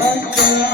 Thank you.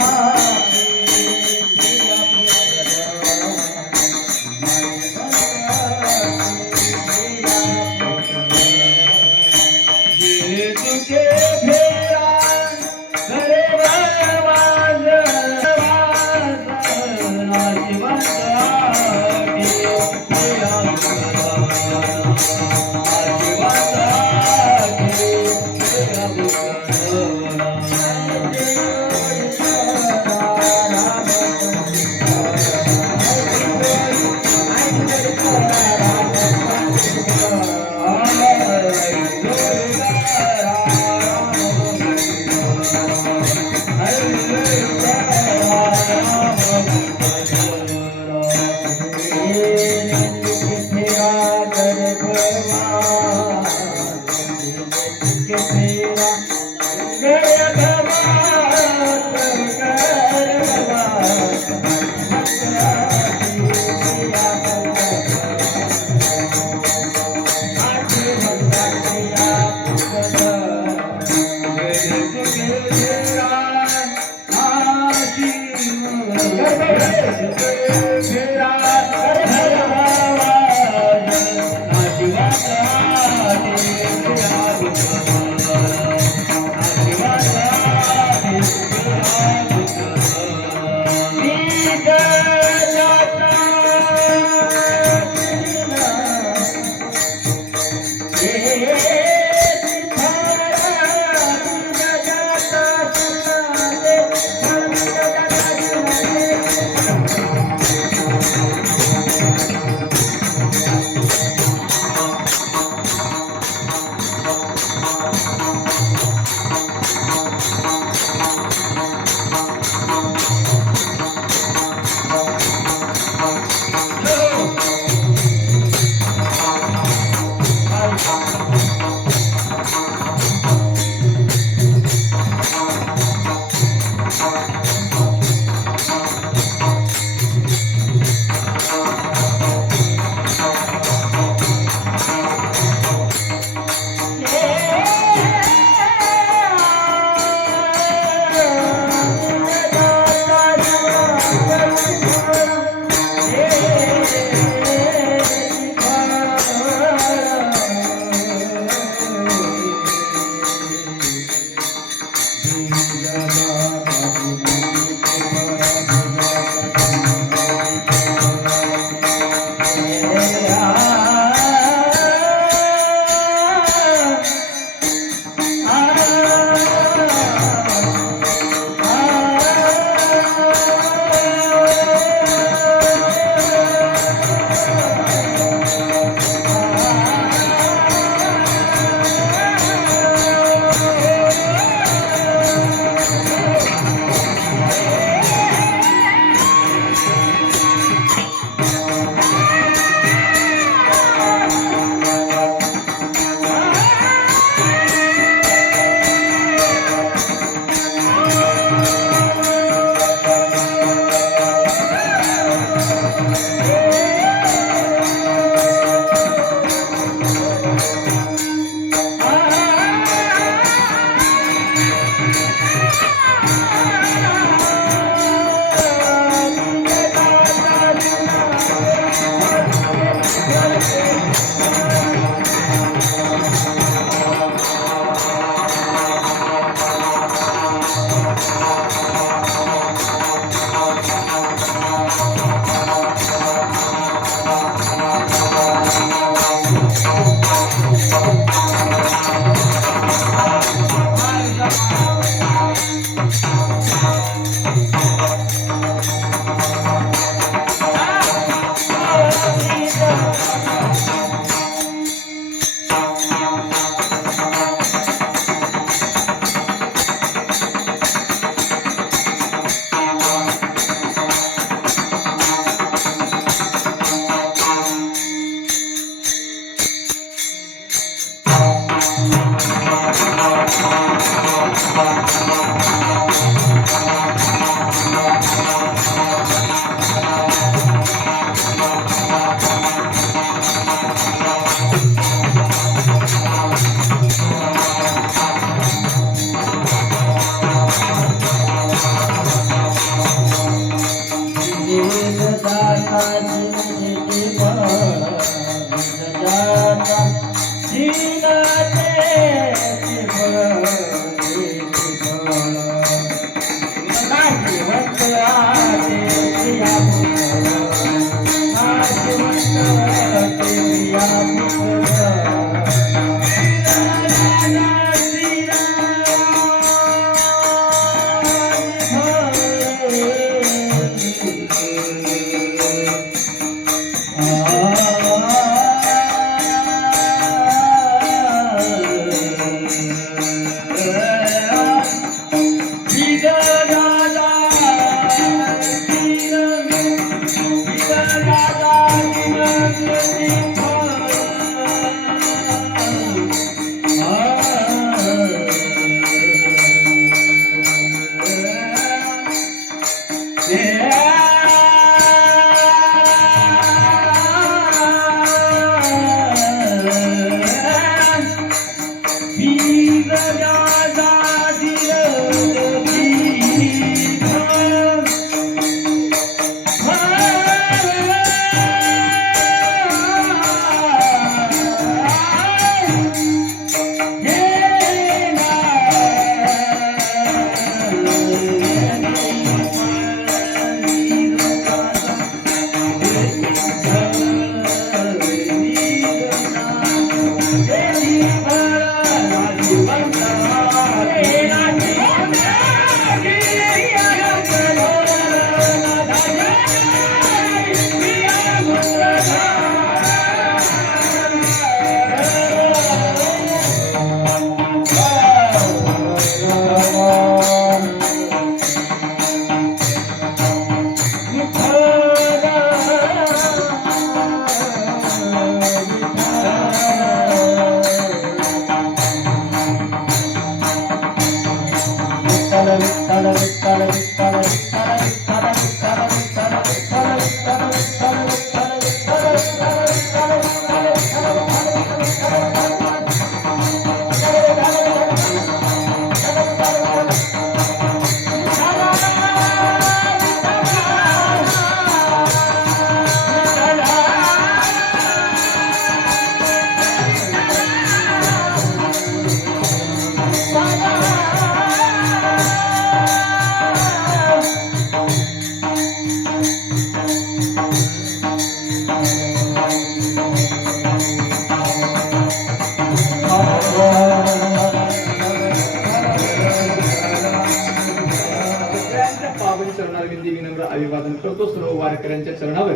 अभिवादन करतो सर्व वारकऱ्यांच्या चरणावर.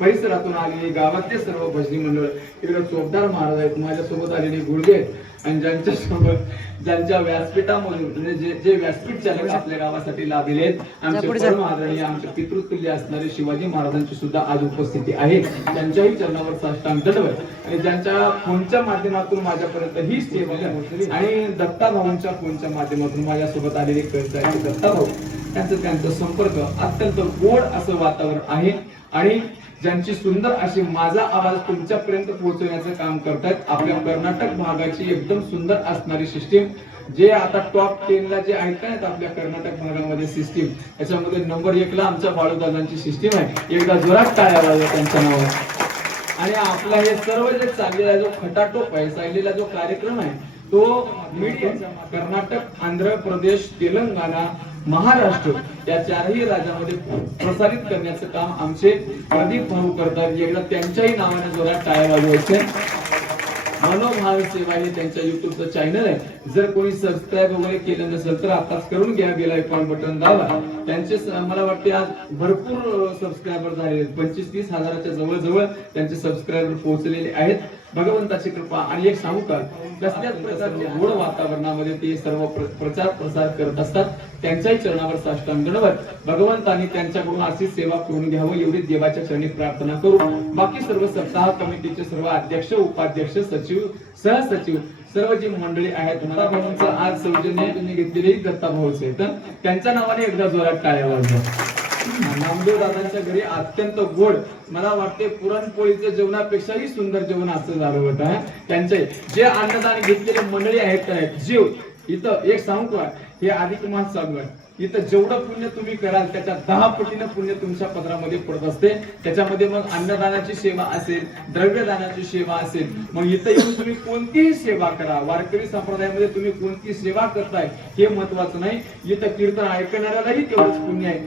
परिसरातून आलेली गावातले सर्व भजनी मंडळ, इकडे चोपदार महाराज आहेत, माझ्यासोबत आलेले गुरुजी आहेत, आणि ज्यांच्या सोबत ज्यांच्या व्यासपीठामधून म्हणजे जे व्यासपीठ चालक आपल्या गावासाठी लाभलेले आहेत, आमचे परम आदरणीय आमचे पितृतुल्य असणारे शिवाजी महाराजांची सुद्धा आज उपस्थिती आहे. त्यांच्याही चरणावर साष्टांग दंडवत, आणि ज्यांच्या फोनच्या माध्यमातून माझ्यापर्यंत ही सेवा पोहोचली, आणि दत्ता भाऊंच्या फोनच्या माध्यमातून माझ्यासोबत आलेले कळसाचे दत्ता भाऊ, त्यांचा संपर्क अत्यंत गोड असं वातावरण आहे, आणि ज्यांची सुंदर अशी माझा आवाज तुमच्यापर्यंत पोहोचवण्याचं काम करतायत. आपल्या कर्नाटक भागाची एकदम सुंदर असणारी सिस्टीम, जे आता टॉप 10 ला जे ऐकतायत आपल्या कर्नाटक भागामध्ये सिस्टीम, त्याच्यामध्ये नंबर 1 ला आमच्या बाळूदादांची सिस्टीम आहे. एकदा जोरात टाळ्या वाजवा त्यांच्या नावावर. आणि आपला हे सर्व जे चाललेला जो खटाटोप आहे, चाललेला जो कार्यक्रम आहे, तो मीडिया कर्नाटक, आंध्र प्रदेश, तेलंगणा, महाराष्ट्र या चारही राज्यामध्ये प्रसारित करण्याचं काम आमचे प्रदीप भाऊ करतात. एकदा त्यांच्याही नावाने जोरात टाळ्या वाजवायचे. मनोभाव सेवा हे त्यांच्या युट्यूबचं चॅनल आहे. जर कोणी सबस्क्राईब वगैरे केलं नसेल तर आताच करून घ्या, बेल आयकॉन बटन दाबा. त्यांचे मला वाटते आज भरपूर सबस्क्रायबर झालेले आहेत, 25-30 हजाराच्या जवळ त्यांचे सबस्क्रायबर पोहोचलेले आहेत. भगवंताची कृपा. आणि एक सांगू का, कसल्याच प्रकारच्या गोड वातावरणामध्ये ते सर्व प्रचार प्रसार करत असतात. त्यांच्याही चरणावर साष्टांग दंडवत. भगवंतांनी त्यांच्याकडून अशी सेवा करून घ्यावं एवढी देवाच्या चरणी प्रार्थना करू. बाकी सर्व सप्ताह कमिटीचे सर्व अध्यक्ष, उपाध्यक्ष, सचिव, सहसचिव, सर्व जी मंडळी आहेत, भाऊंचं आज सौजन्य घेतलेले दत्ता भाऊचे आहेत, त्यांच्या नावाने एकदा जोरात टाळ्या वाजवा. नामदेव दादांच्या घरी अत्यंत गोड, मला वाटते पुरणपोळीच्या जेवणापेक्षाही सुंदर जेवण असं झालं होतं. त्यांचे जे अन्नदान घेतलेले मंडळी आहेत, जीव इथं एक सांगू का, हे अधिक मास चालू आहे, इथं जेवढं पुण्य तुम्ही कराल त्याच्या 10 पटीनं पुण्य तुमच्या पदरामध्ये पडत असते. त्याच्यामध्ये मग अन्नदानाची सेवा असेल, द्रव्यदानाची सेवा असेल, मग इथं येऊन तुम्ही कोणतीही सेवा करा. वारकरी संप्रदायामध्ये तुम्ही कोणती सेवा करताय हे महत्वाचं नाही. इथं कीर्तन ऐकणाऱ्यालाही तेवढंच पुण्य आहे,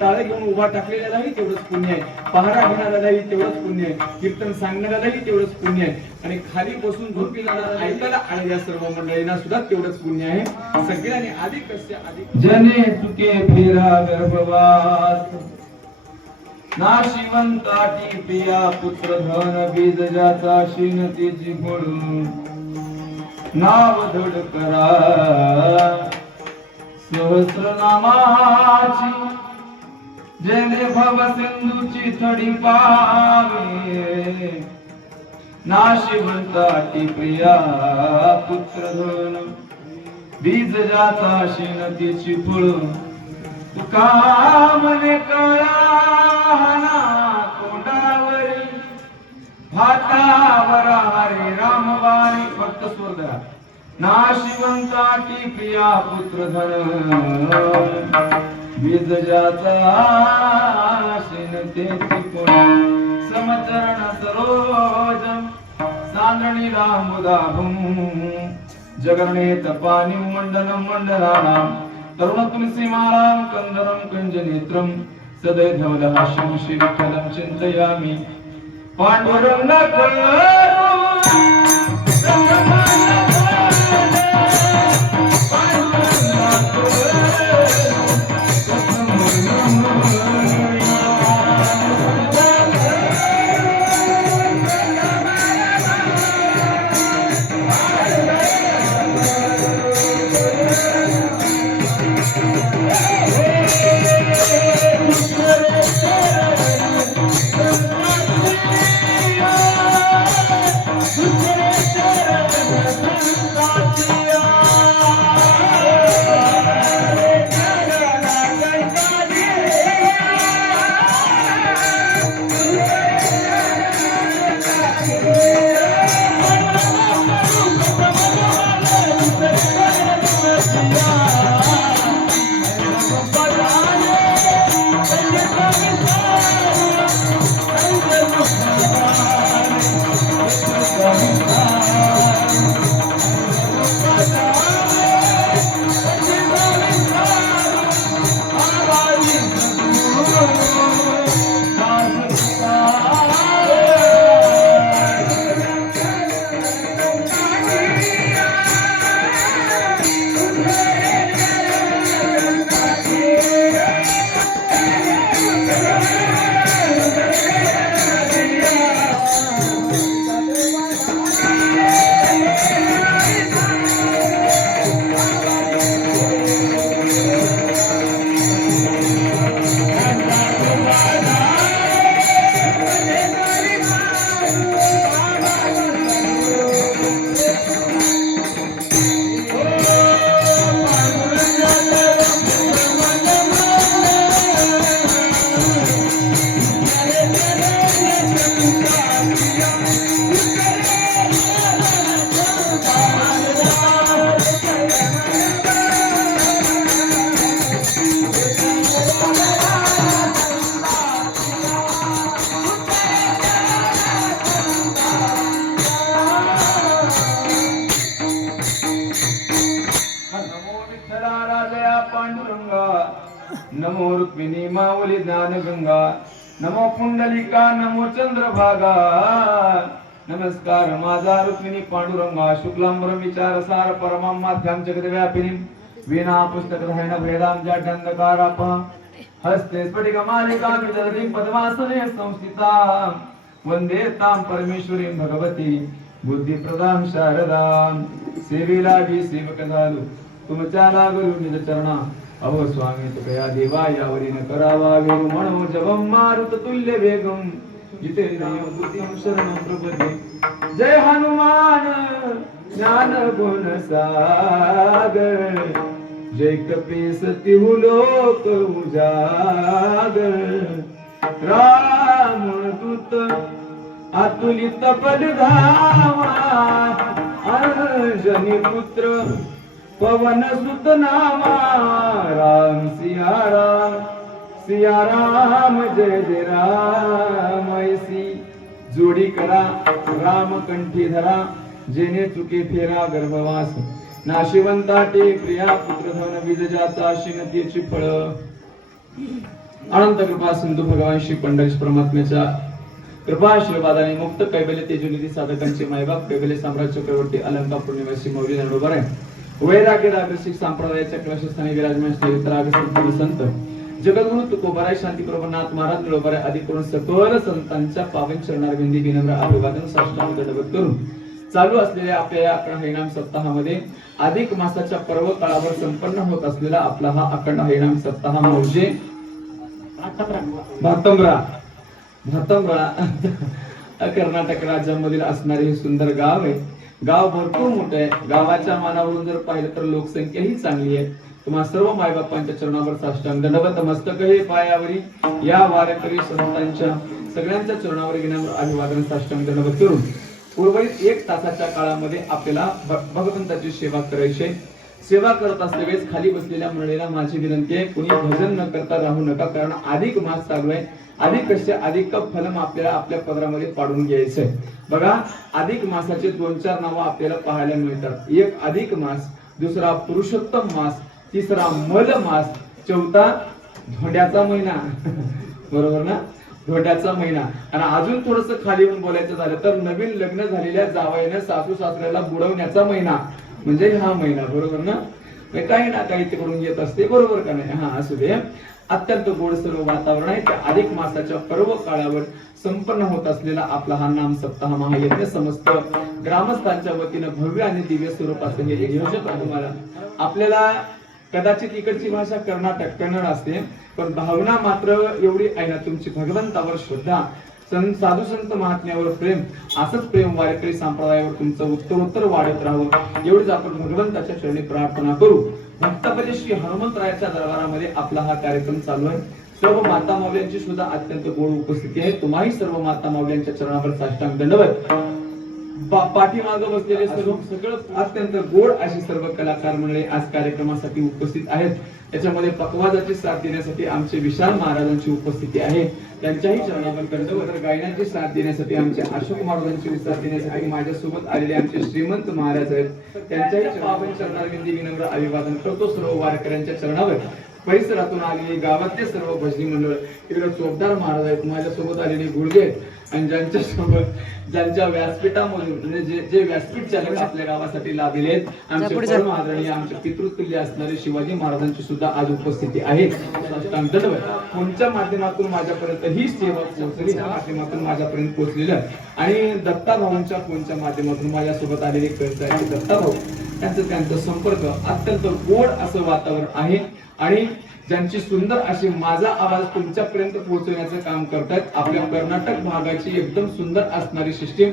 टाळे घेऊन उभा टाकलेल्यालाही तेवढंच पुण्य आहे, पहारा घेणाऱ्यालाही तेवढंच पुण्य आहे, कीर्तन सांगणाऱ्यालाही तेवढंच पुण्य आहे, आणि खाली बसून झोपी जाणारा ऐकायला आलेल्या सर्व मंडळींना सुद्धा तेवढंच पुण्य आहे. सगळ्यांनी अधिक जने तुके फिरा गर्भवास, नाशिवंताटी प्रिया पुत्र धन बीज ज्याचा शिनतीची म्हणून नाव धड करा सहस्रनामाची, जेने भव सिंधूची थडी पावे, नाशिवंताटी प्रिया पुत्र धन बीज जाता शिनतीची फळ, तुका मने कळाना तोंडावरी भातावर हरे राम बाणी फक्त स्वर धरा नाशिवंता की प्रिया पुत्र धन बीज ज्याचा तेची कोण समचरण सरोज सांद्रणी रामुदाभम जगरणे तपानी मंडलम मंडलानाम तरुण तुलसी मालाम कंदरम कंज नेत्रम सदैधवलहास्यम श्री विठ्ठलम चिंतयामि पांडुरंग नमो रुक्मिणी माऊली ज्ञानगंगा नमो पुंडलिका नमो चंद्रभागा नमस्कार माझा रुक्मिणी पांडुरंगा शुक्लांबरम विचार सार परमाम माध्यम जगद्व्यापिनी वीणा पुस्तक धारण वेदांत जडंधकाराप हस्ते स्फटिक मालिका विदर्भी पद्मासने संस्थिता वंदे तां परमेश्वरी भगवती बुद्धिप्रदां शारदां सेवेला भी सेवक झालो तुमच्या लागलो निज चरणा अहो स्वामी तुकया देवा यावरी न करावा वेणू म्हणो जवम मारुत तुल्य वेगम जिते बुद्धिं शरणं प्रपदे जय हनुमान ज्ञान गुण सागर जय कपीस तिहु लोक उजागर राम दूत अतुलित बलधामा अंजनी पुत्र पवन सुत नामा राम सिया राम जय जय राम ऐसी जोडी करा राम कंठी धरा जेने चुके फेरा गर्भवास नाशिवंता टे प्रिया पुत्र धन बीज जाता शिनतीची फळ अनंत कृपा सिंधू भगवान श्री पंढरीश परमात्म्याच्या कृपा आशीर्वादाने मुक्त कैबल्य तेजोनिधी साधकांचे मायबाप कैबल्य सम्राट चक्रवर्ती अलंकापूर निवासी मौली नडोबर आहे वैराग्य रागसिक संप्रदायाच्या क्लेशस्थानी विराजमान असलेले रागसिक संत जगद्गुरु तुकोबाराय शांती प्रभुनाथ महाराज निळोबाराय आदी करून सकल संतांच्या पावन चरणारविंदी विनम्र अभिवादन साष्टांग दंडवत करून चालू असलेल्या आपल्या या अखंड हरिनाम सप्ताहामध्ये अधिक मासाच्या पर्व काळावर संपन्न होत असलेला आपला हा अखंड हरिनाम सप्ताह म्हणजे भातंब्रा कर्नाटक राज्यामधील असणारे हे सुंदर गाव आहे. गाव भरपूर मोठं आहे. गावाच्या मानावरून जर पाहिलं तर लोकसंख्या ही चांगली आहे. तुम्हा सर्व मायबापांच्या चरणावर साष्टांग दंडवत मस्तक हे पायावरी या वारकरी संतांच्या सगळ्यांच्या चरणावर घेण्यावर अभिवादन साष्टांग दंडवत करून उर्वरित 1 तासाच्या काळामध्ये आपल्याला भगवंताची सेवा करायची. सेवा करत असल्यावेळेस खाली बसलेल्या मंडळीला माझी विनंती आहे, कुणी भजन न करता राहू नका, कारण अधिक मास चालू आहे. अधिक कसे अधिक फलम आपल्याला आपल्या पदरामध्ये पाडून घ्यायचंय. बघा, अधिक मासाचे 2-4 नावं आपल्याला पाहायला मिळतात. एक अधिक मास, दुसरा पुरुषोत्तम मास, तिसरा मल मास, चौथा धोंड्याचा महिना बरोबर ना, धोंड्याचा महिना. आणि अजून थोडस खाली येऊन बोलायचं झालं तर नवीन लग्न झालेल्या जावयाने सासू सासऱ्याला बुडवण्याचा महिना म्हणजे हा महिना, बरोबर ना. काही ना काही तिकडून येत असते, बरोबर का नाही. हा असू दे. अत्यंत गोड सर्व वातावरण आहे. त्या अधिक मासाच्या पर्व काळावर संपन्न होत असलेला आपला हा नाम सप्ताह महायज्ञ समस्त ग्रामस्थांच्या वतीनं भव्य आणि दिव्य स्वरूपाचं हे नियोजन आहे. तुम्हाला आपल्याला कदाचित इकडची भाषा कर्नाटक कन्नड असते, पण भावना मात्र एवढी आहे ना तुमची भगवंतावर श्रद्धा, साधू संत महात्म्यावर प्रेम, असंच प्रेम वारकरी संप्रदायावर तुमचं उत्तरोत्तर वाढत राहावं एवढीच आपण भगवंताच्या चरणी प्रार्थना करू. भक्तपदी श्री हनुमंतरायाच्या दरबारामध्ये आपला हा कार्यक्रम चालू आहे. सर्व माता माऊल्यांची सुद्धा अत्यंत गोड उपस्थिती आहे. तुम्हाही सर्व माता माऊल्यांच्या चरणावर साष्टांग दंडवत. पाठीमागं बसलेले सर्व सगळं अत्यंत गोड अशी सर्व कलाकार मंडळी आज कार्यक्रमासाठी उपस्थित आहेत. त्याच्यामध्ये पकवाजाची साथ देण्यासाठी आमचे विशाल महाराजांची उपस्थिती आहे. त्यांच्याही चरणावर दंडवत. गायनाची साथ देण्यासाठी आमचे अशोक महाराजांची साथ देण्यासाठी माझ्यासोबत आलेले आमचे श्रीमंत महाराज आहेत. त्यांच्याही पावन चरणारविंदी विनम्र अभिवादन करतो. सर्व वारकऱ्यांच्या चरणावर परिसरातून आलेली गावातले सर्व भजनी मंडळ, इकडे चोपदार महाराज आहेत, माझ्यासोबत आलेले गुडगे आहेत, आणि ज्यांच्या सोबत ज्यांच्या व्यासपीठामधून म्हणजे जे व्यासपीठ चालक आपल्या गावासाठी लाभलेले आहेत, आमचे परम आदरणीय आमचे पितृतुल्य असणारे शिवाजी महाराजांची सुद्धा आज उपस्थिती आहे. फोनच्या माध्यमातून माझ्यापर्यंत ही सेवा पोहोचली, त्या माध्यमातून माझ्यापर्यंत पोहोचलेलं, आणि दत्ता भाऊंच्या फोनच्या माध्यमातून माझ्यासोबत आलेले दत्ता भाऊ त्यांचा संपर्क अत्यंत गोड असं वातावरण आहे. आणि ज्यांची सुंदर अशी माझा आवाज तुमच्यापर्यंत पोहोचवण्याचं काम करतात. आपल्या कर्नाटक भागाची एकदम सुंदर असणारी सिस्टीम,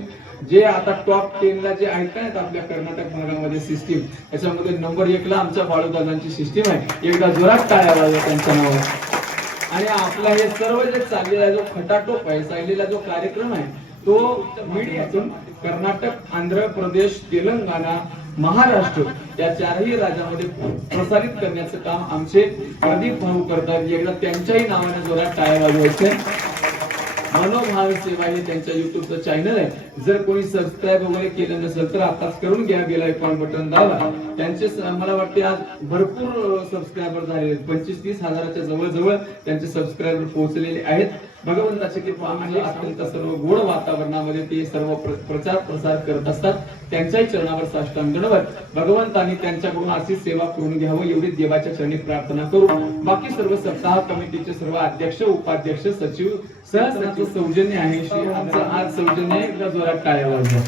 जे आता टॉप 10 ला जे ऐकतायत आपल्या कर्नाटक भागामध्ये सिस्टीम, त्याच्यामध्ये नंबर 1 ला आमच्या बाळूदादांची सिस्टीम आहे. एकदा जोरात टाळ्या वाजवा त्यांच्या नावावर. आणि आपला हे सर्व जे चाललेला जो खटाटोप आहे, चाललेला जो कार्यक्रम आहे, तो मीडियातून कर्नाटक, आंध्र प्रदेश, तेलंगणा, महाराष्ट्र या 4ही राज्यामध्ये प्रसारित करण्याचं काम आमचे प्रदीप भाऊ करतात. एकदा त्यांच्याही नावाने जोरात टाळ्या वाजवायचे. मनोभाव सेवा हे त्यांच्या युट्यूबचं चॅनल आहे. जर कोणी सबस्क्राईब वगैरे केलं नसेल तर आताच करून घ्या, बेल आयकॉन बटन दाबा. त्यांचे मला वाटते आज भरपूर सबस्क्रायबर झाले, 25-30 हजाराच्या जवळ त्यांचे सबस्क्रायबर पोहोचलेले आहेत. भगवंताचे कृपा आणि अत्यंत सर्व गोड वातावरणामध्ये ते सर्व प्रचार प्रसार करत असतात. त्यांच्याही चरणावर साष्टांग दंडवत. भगवंतांनी त्यांच्याकडून अशी सेवा करून घ्यावं एवढी देवाच्या चरणी प्रार्थना करू. बाकी सर्व सप्ताह कमिटीचे सर्व अध्यक्ष, उपाध्यक्ष, सचिव, सहसचिव सौजन्य आहे. श्री आमचं आज सौजन्य एकदा जोरात टाळ्या वाजवा.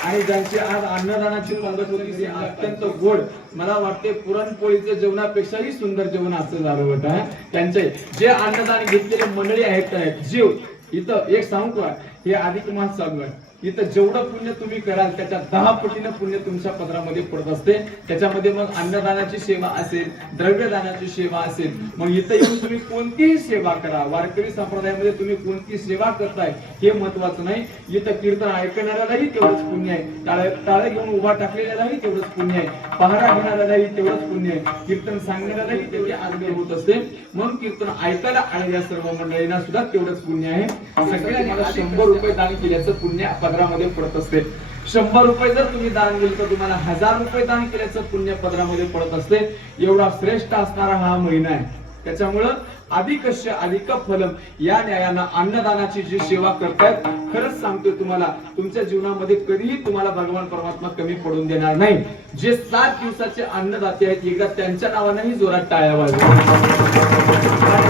आणि ज्यांची आज अन्नदानाची पंगत होती ते अत्यंत गोड, मला वाटते पुरणपोळीच्या जेवणापेक्षाही सुंदर जेवण असं झालं होतं. त्यांचे जे अन्नदान घेतलेले मंडळी आहेत, जीव इथं एक सांगू का, हे अधिक मास चालू आहे, इथं जेवढं पुण्य तुम्ही कराल त्याच्या 10 पटीनं पुण्य तुमच्या पदरामध्ये पडत असते. त्याच्यामध्ये मग अन्नदानाची सेवा असेल, द्रव्यदानाची सेवा असेल, मग इथं येऊन तुम्ही कोणतीही सेवा करा. वारकरी संप्रदायामध्ये तुम्ही कोणती सेवा करताय हे महत्वाचं नाही. इथं कीर्तन ऐकणाऱ्यालाही तेवढंच पुण्य आहे, टाळे घेऊन उभा टाकलेल्यालाही तेवढंच पुण्य आहे, पहारा घेणाऱ्यालाही तेवढंच पुण्य आहे, कीर्तन सांगणाऱ्यालाही तेवढे आग्रह होत असते. म्हणून कीर्तन ऐकायला आलेल्या सर्व मंडळींना सुद्धा तेवढंच पुण्य आहे. सगळ्यांनी 100 रुपये दान केल्याचं पुण्य पदरामध्ये पडत असते. 100 रुपये जर तुम्ही दान दिले तर तुम्हाला 1000 रुपये दान केल्याचं पुण्य पदरामध्ये पडत असते. एवढा श्रेष्ठ असणारा हा महिना आहे. त्याच्यामुळं अधिकस्य अधिक फलम या न्यायानं अन्नदानाची जी सेवा करतायत, खरंच सांगतोय तुम्हाला, तुमच्या जीवनामध्ये कधीही तुम्हाला भगवान परमात्मा कमी पडून देणार नाही. जे 7 दिवसाचे अन्नदाते आहेत, एकदा त्यांच्या नावानेही जोरात टाळ्या वाजवा.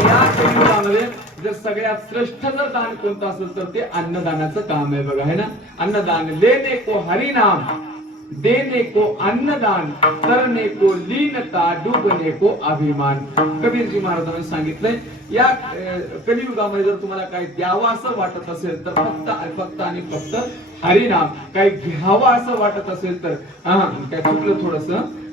या कलियुगामध्ये जर सगळ्यात श्रेष्ठ जर दान कोणतं असेल तर ते अन्नदानाचं काम आहे. बघा, है ना. अन्नदान लेने को हरि नाम, देने को अन्नदान, करने को लीनता, डूबने को अभिमान. कबीरजी महाराजांनी सांगितलंय, या कलियुगामध्ये जर तुम्हाला काही द्यावं असं वाटत असेल तर फक्त आणि फक्त हरिनाम. काही घ्यावं असं वाटत असेल तर काय चुकलं थोडस,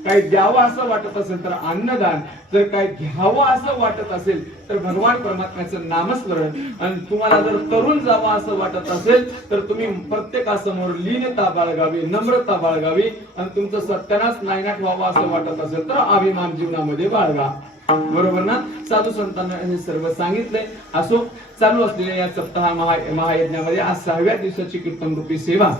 काही द्यावं असं वाटत असेल तर अन्नदान, जर काही घ्यावं असं वाटत असेल तर भगवान परमात्म्याचं नामस्मरण, आणि तुम्हाला जर तरुण जावं असं वाटत असेल तर तुम्ही प्रत्येकासमोर लीनता बाळगावी, नम्रता बाळगावी, आणि तुमचं सत्यानाश नायनाट व्हावं असं वाटत असेल तर अभिमान जीवनामध्ये बाळगा. बरोबर ना? साधू संतांना हे सर्व सांगितलंय. असो, चालू असलेल्या या सप्ताह महायज्ञामध्ये आज 6व्या दिवसाची कीर्तन रूपी सेवा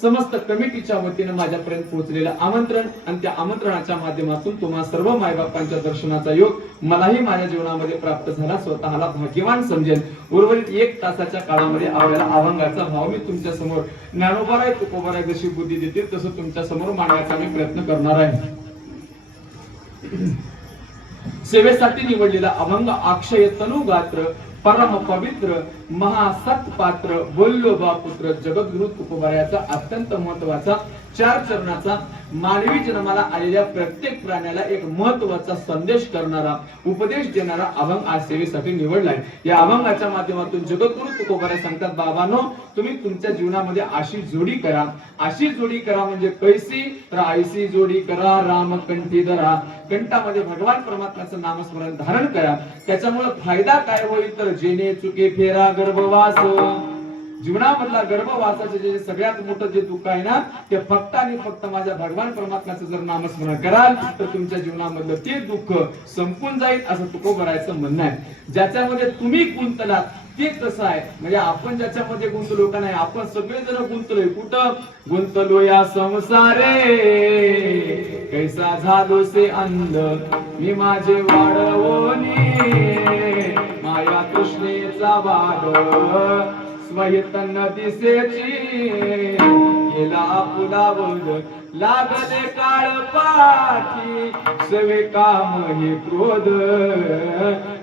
समस्त कमिटीच्या वतीने माझ्यापर्यंत पोहोचलेलं आमंत्रण, आणि त्या आमंत्रणाच्या माध्यमातून तुम्हा सर्व मायबापांच्या दर्शनाचा योग मलाही माझ्या जीवनामध्ये प्राप्त झाला. स्वतःला भाग्यवान समजेल. उर्वरित 1 तासाच्या काळामध्ये आपल्याला अभंगाचा भाव मी तुमच्या समोर ज्ञानोबाराय तुकोबाराय जशी बुद्धी देतील तसं तुमच्या समोर मांडण्याचा मी प्रयत्न करणार आहे. सेवेसाठी निवडलेला अभंग अक्षय तनु गात्र परम पवित्र महासत्पात्र बोल्लोबा पुत्र जगद्गुरु तुकोबारायाचा अत्यंत महत्वाचा 4 चरणाचा मानवी जन्माला आलेल्या प्रत्येक प्राण्याला एक महत्वाचा संदेश करणारा, उपदेश देणारा अभंग आज सेवेसाठी निवडलाय. या अभंगाच्या माध्यमातून जगद्गुरु तुकोबाराय सांगतात, बाबांनो, तुम्ही तुमच्या जीवनामध्ये अशी जोडी करा. अशी जोडी करा म्हणजे कैसी? तर ऐसी जोडी करा रामकंठी धरा. कंठामध्ये भगवान परमात्म्याचं नामस्मरण धारण करा. त्याच्यामुळे फायदा काय होईल? तर जेणे चुके फेरा गर्भवास. जीवनामधला गर्भवासाचे जे सगळ्यात मोठं जे दुःख आहे ना, ते फक्त आणि फक्त माझ्या भगवान परमात्म्याचं जर नामस्मरण कराल तर तुमच्या जीवनामधलं ते दुःख संपून जाईल, असं तुकोबारायचं म्हणणं आहे. ज्याच्यामध्ये तुम्ही गुंतलात ते कसं आहे? म्हणजे आपण ज्याच्यामध्ये गुंतलो का नाही, आपण सगळे जण गुंतलोय. कुठं गुंतलो? या संसारे कैसा झालो से अंध मी माझे वाढवोनी, माया कृष्णेचा वाद स्वयतन दिसेची गेला पुलावर लागले काळ पाठी सवे काम हे क्रोध.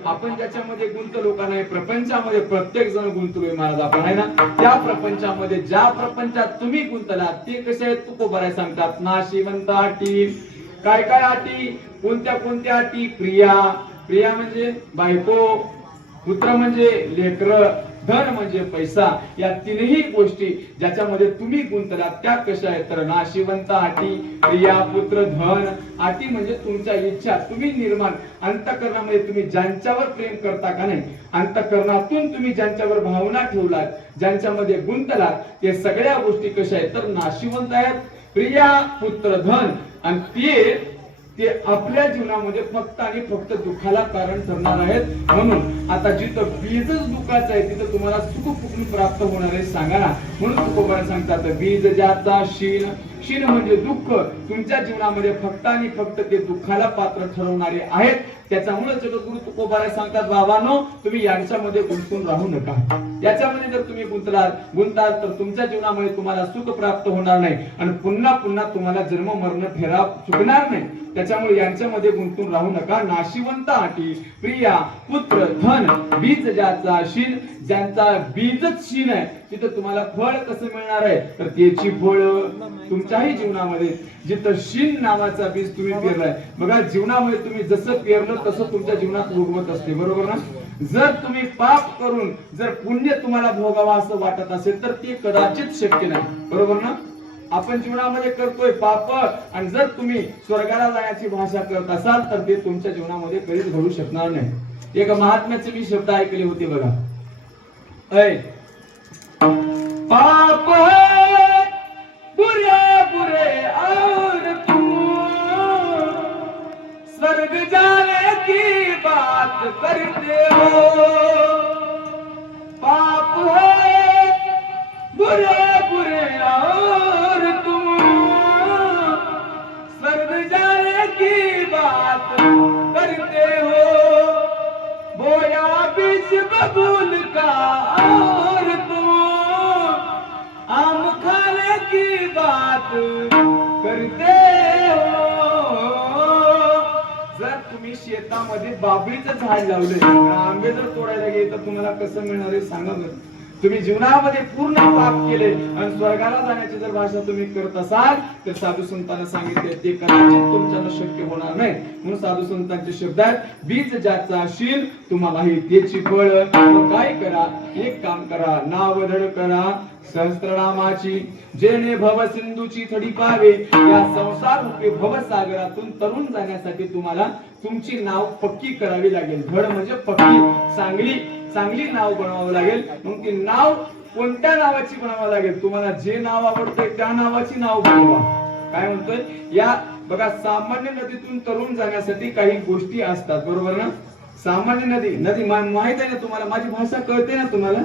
आपण ज्याच्यामध्ये गुंतलो का नाही, प्रपंचामध्ये प्रत्येक जण गुंतलोय महाराज आपण, आहे ना? त्या प्रपंचामध्ये ज्या प्रपंचात तुम्ही गुंतलात ते कसे आहेत तुकोबाराय सांगतात, नाशिवंत अटी. काय काय अटी? कोणत्या कोणत्या अटी? प्रिया. प्रिया म्हणजे बायको, पुत्र म्हणजे लेकर, धन म्हणजे पैसा. या तीनही गोष्टी ज्याच्यामध्ये तुम्ही गुंतलात त्या कशा आहेत? तर नाशिवंत अटी, प्रिया, पुत्र, धन. अटी म्हणजे तुमच्या इच्छा, तुम्ही निर्माण अंतःकरणामध्ये तुम्ही ज्यांच्यावर प्रेम करता का नाही, अंतःकरणातून तुम्ही ज्यांच्यावर भावना ठेवलात, ज्यांच्यामध्ये गुंतलात, ते सगळ्या गोष्टी कशा आहेत? तर नाशिवंत आहेत. प्रिया, पुत्र, धन. आणि ते आपल्या जीवनामध्ये फक्त आणि फक्त दुःखाला कारण ठरणार आहेत. म्हणून आता जिथं बीजच दुःखाचं आहे तिथं तुम्हाला सुख कुठून प्राप्त होणार आहे सांगा ना. म्हणून तुकोबाराय सांगतात, बीज ज्याचा शीन. शीन म्हणजे दुःख. तुमच्या जीवनामध्ये फक्त आणि फक्त ते दुःखाला पात्र ठरवणारे आहेत. त्याच्यामुळे जगद्गुरु तुकोबाराय सांगतात, बाबांनो, तुम्ही यांच्यामध्ये गुंतून राहू नका. याच्यामध्ये जर तुम्ही गुंताल तर तुमच्या जीवनामध्ये तुम्हाला सुख प्राप्त होणार नाही, आणि पुन्हा पुन्हा तुम्हाला जन्म मरण फेरा चुकणार नाही. त्याच्यामुळे यांच्यामध्ये गुंतून राहू नका. नाशिवंत अटी, प्रिया, पुत्र, धन. बीज ज्याचा शीन, ज्यांचा बीजच शीन आहे तिथं तुम्हाला फळ कसं मिळणार आहे? तर त्याची फळ तुमच्याही जीवनामध्ये जिथं शीन नावाचा बीज तुम्ही पेरलाय, बघा जीवनामध्ये तुम्ही जसं पेरलं तसं तुमच्या जीवनात उगवत असते. बरोबर ना? जर तुम्ही पाप करून जर पुण्य तुम्हाला भोगावा असं वाटत असेल तर ते कदाचित शक्य नाही. बरोबर ना? आपण जीवनामध्ये करतोय पाप, आणि जर तुम्ही स्वर्गाला जाण्याची भाषा करत असाल तर ते तुमच्या जीवनामध्ये कधीच घडू शकणार नाही. एक महात्म्याचे मी शब्द ऐकले होते बघा, ऐ पाप बुरे बुरे और तुम स्वर्ग जाने की बात करते हो. पाप है बुरे बुरे और तुम स्वर्ग जाने की बात करते हो. बोया बीज बबूल का और तुम आम खाने की बात करते हो. जर तुम्ही शेतामध्ये बाबळीचं झाड लावले, आंबे जर तोडायला गेले तर तुम्हाला कसं मिळणार आहे सांगा बरं. तुम्ही जीवनामध्ये पूर्ण पाप केले आणि स्वर्गाला जाण्याची जर भाषा तुम्ही करत असाल तर साधू संतांना सांगितले ते कदाचित तुमच्याला शक्य होणार नाही. म्हणून साधू संतांचे शब्द आहेत, बीज ज्याचा शील तुम्हालाही त्याची फळ. काय करा? एक काम करा, नाव धड करा, सहस्त्रनामाची जेणे भव सिंधूची थडी पावे या संसार रूपी भवसागरातून तरुण जाण्यासाठी तुम्हाला तुमची नाव पक्की करावी लागेल. धड म्हणजे पक्की, चांगली नाव बनवावं लागेल. मग ती नाव कोणत्या नावाची बनवावं लागेल? तुम्हाला जे नाव आवडतंय त्या नावाची नाव बनवा. काय म्हणतोय? या बघा, सामान्य नदीतून तरुण जाण्यासाठी काही गोष्टी असतात, बरोबर ना? सामान्य नदी माहित आहे ना तुम्हाला? माझी भाषा कळते ना तुम्हाला?